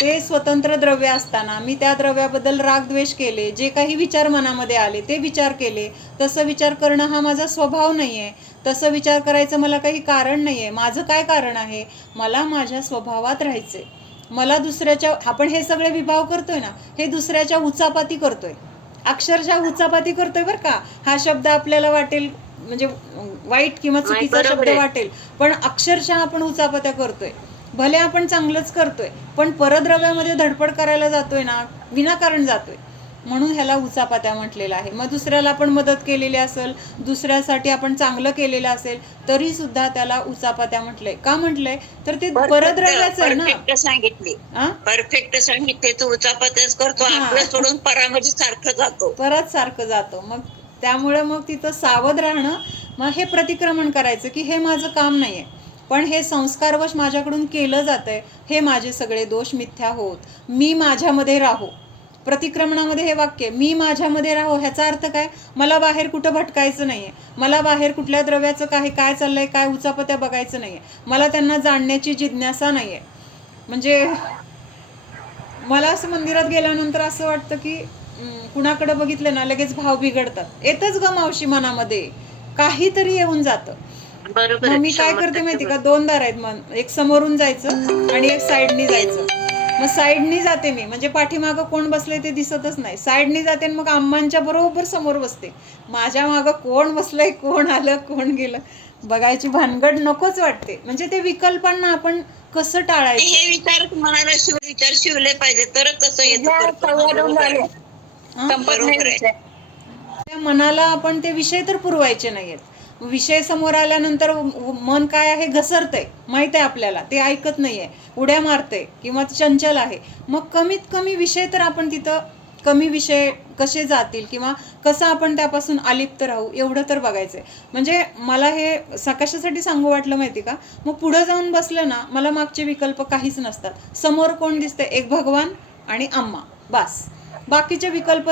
ते स्वतंत्र द्रव्य असताना मी त्या द्रव्याबद्दल राग द्वेष केले, जे काही विचार मनामध्ये आले ते विचार केले, तसं विचार करणं हा माझा स्वभाव नाही आहे. तसं विचार करायचं मला काही कारण नाही आहे. माझं काय कारण आहे, मला माझ्या स्वभावात राहायचंय. मला दुसऱ्याच्या, आपण हे सगळे विभाव करतोय ना, हे दुसऱ्याच्या उचापाती करतोय, अक्षरशः उचापाती करतोय बरं का. हा शब्द आपल्याला वाटेल म्हणजे वाईट किंवा चुकीचा बरोबर शब्द आहे. वाटेल, पण अक्षरशः आपण उचापत्या करतोय. भले आपण चांगलंच करतोय, पण परद्रव्यामध्ये धडपड करायला जातोय ना, विनाकारण जातोय, म्हणून ह्याला उचापत्या म्हटलेलं आहे. मग दुसऱ्याला आपण मदत केलेली असेल, दुसऱ्यासाठी आपण चांगलं केलेलं असेल, तरी सुद्धा त्याला उचापत्या म्हटलंय. का म्हटलंय तर ते परद्रव्याचं आहे ना. परफेक्ट सांगितली, आ? परफेक्ट सांगितले. तू उचापत्याच करतो, हा. आपलं सोडून परामध्ये सारखं जातो. परत सारखं जातं. मग त्यामुळे मग तिथं सावध राहणं, मग हे प्रतिक्रमण करायचं की हे माझं काम नाही आहे, पण हे संस्कारवश माझ्याकडून केलं जातंय, हे माझे सगळे दोष मिथ्या होत, मी माझ्यामध्ये राहो. प्रतिक्रमणामध्ये हे वाक्य, मी माझ्यामध्ये राहो, ह्याचा अर्थ काय, मला बाहेर कुठं भटकायचं नाही आहे, मला बाहेर कुठल्या द्रव्याचं काय चाललंय, काय उचापत्या बघायचं नाही आहे, मला त्यांना जाणण्याची जिज्ञासा नाही आहे. म्हणजे मला असं मंदिरात गेल्यानंतर असं वाटतं की कुणाकडे बघितलं ना लगेच भाव बिघडतात. येतच ग मावशी मनामध्ये काहीतरी येऊन जातं. बरोबर मग आहे, मी काय 100% करते माहिती का, बरोबर. 2 दार आहेत, मग एक समोरून जायचं आणि एक साईडनी जायचं. मग साईडनी जाते मी, म्हणजे पाठीमागं कोण बसले ते दिसतच नाही. साईडनी जाते आणि मग अम्मांच्या बरोबर समोर बसते. माझ्या मागं कोण बसलंय, कोण आलं, कोण गेलं बघायची भानगड नकोच वाटते. म्हणजे ते विकल्पांना आपण कसं टाळायचं. हे विचार मनाला विचार शिवले पाहिजे, तरच तसं येतं. संवादून झाले. हा? संपत नाही विषय. त्या मनाला आपण ते विषय तर पुरवायचे नाहीयेत. विषय समोर आल्यानंतर मन काय आहे, घसरतंय, माहित आहे आपल्याला, ते ऐकत नाहीये, उड्या मारतंय किंवा चंचल आहे. मग कमीत कमी विषय तर आपण तिथं, कमी विषय कसे जातील किंवा कसं आपण त्यापासून अलिप्त राहू, एवढं तर बघायचंय. म्हणजे मला हे कशासाठी सांगू वाटलं माहिती का, मग पुढं जाऊन बसलं ना, मला मागचे विकल्प काहीच नसतात. समोर कोण दिसतंय, एक भगवान आणि अम्मा, बास. बाकीचे विकल्प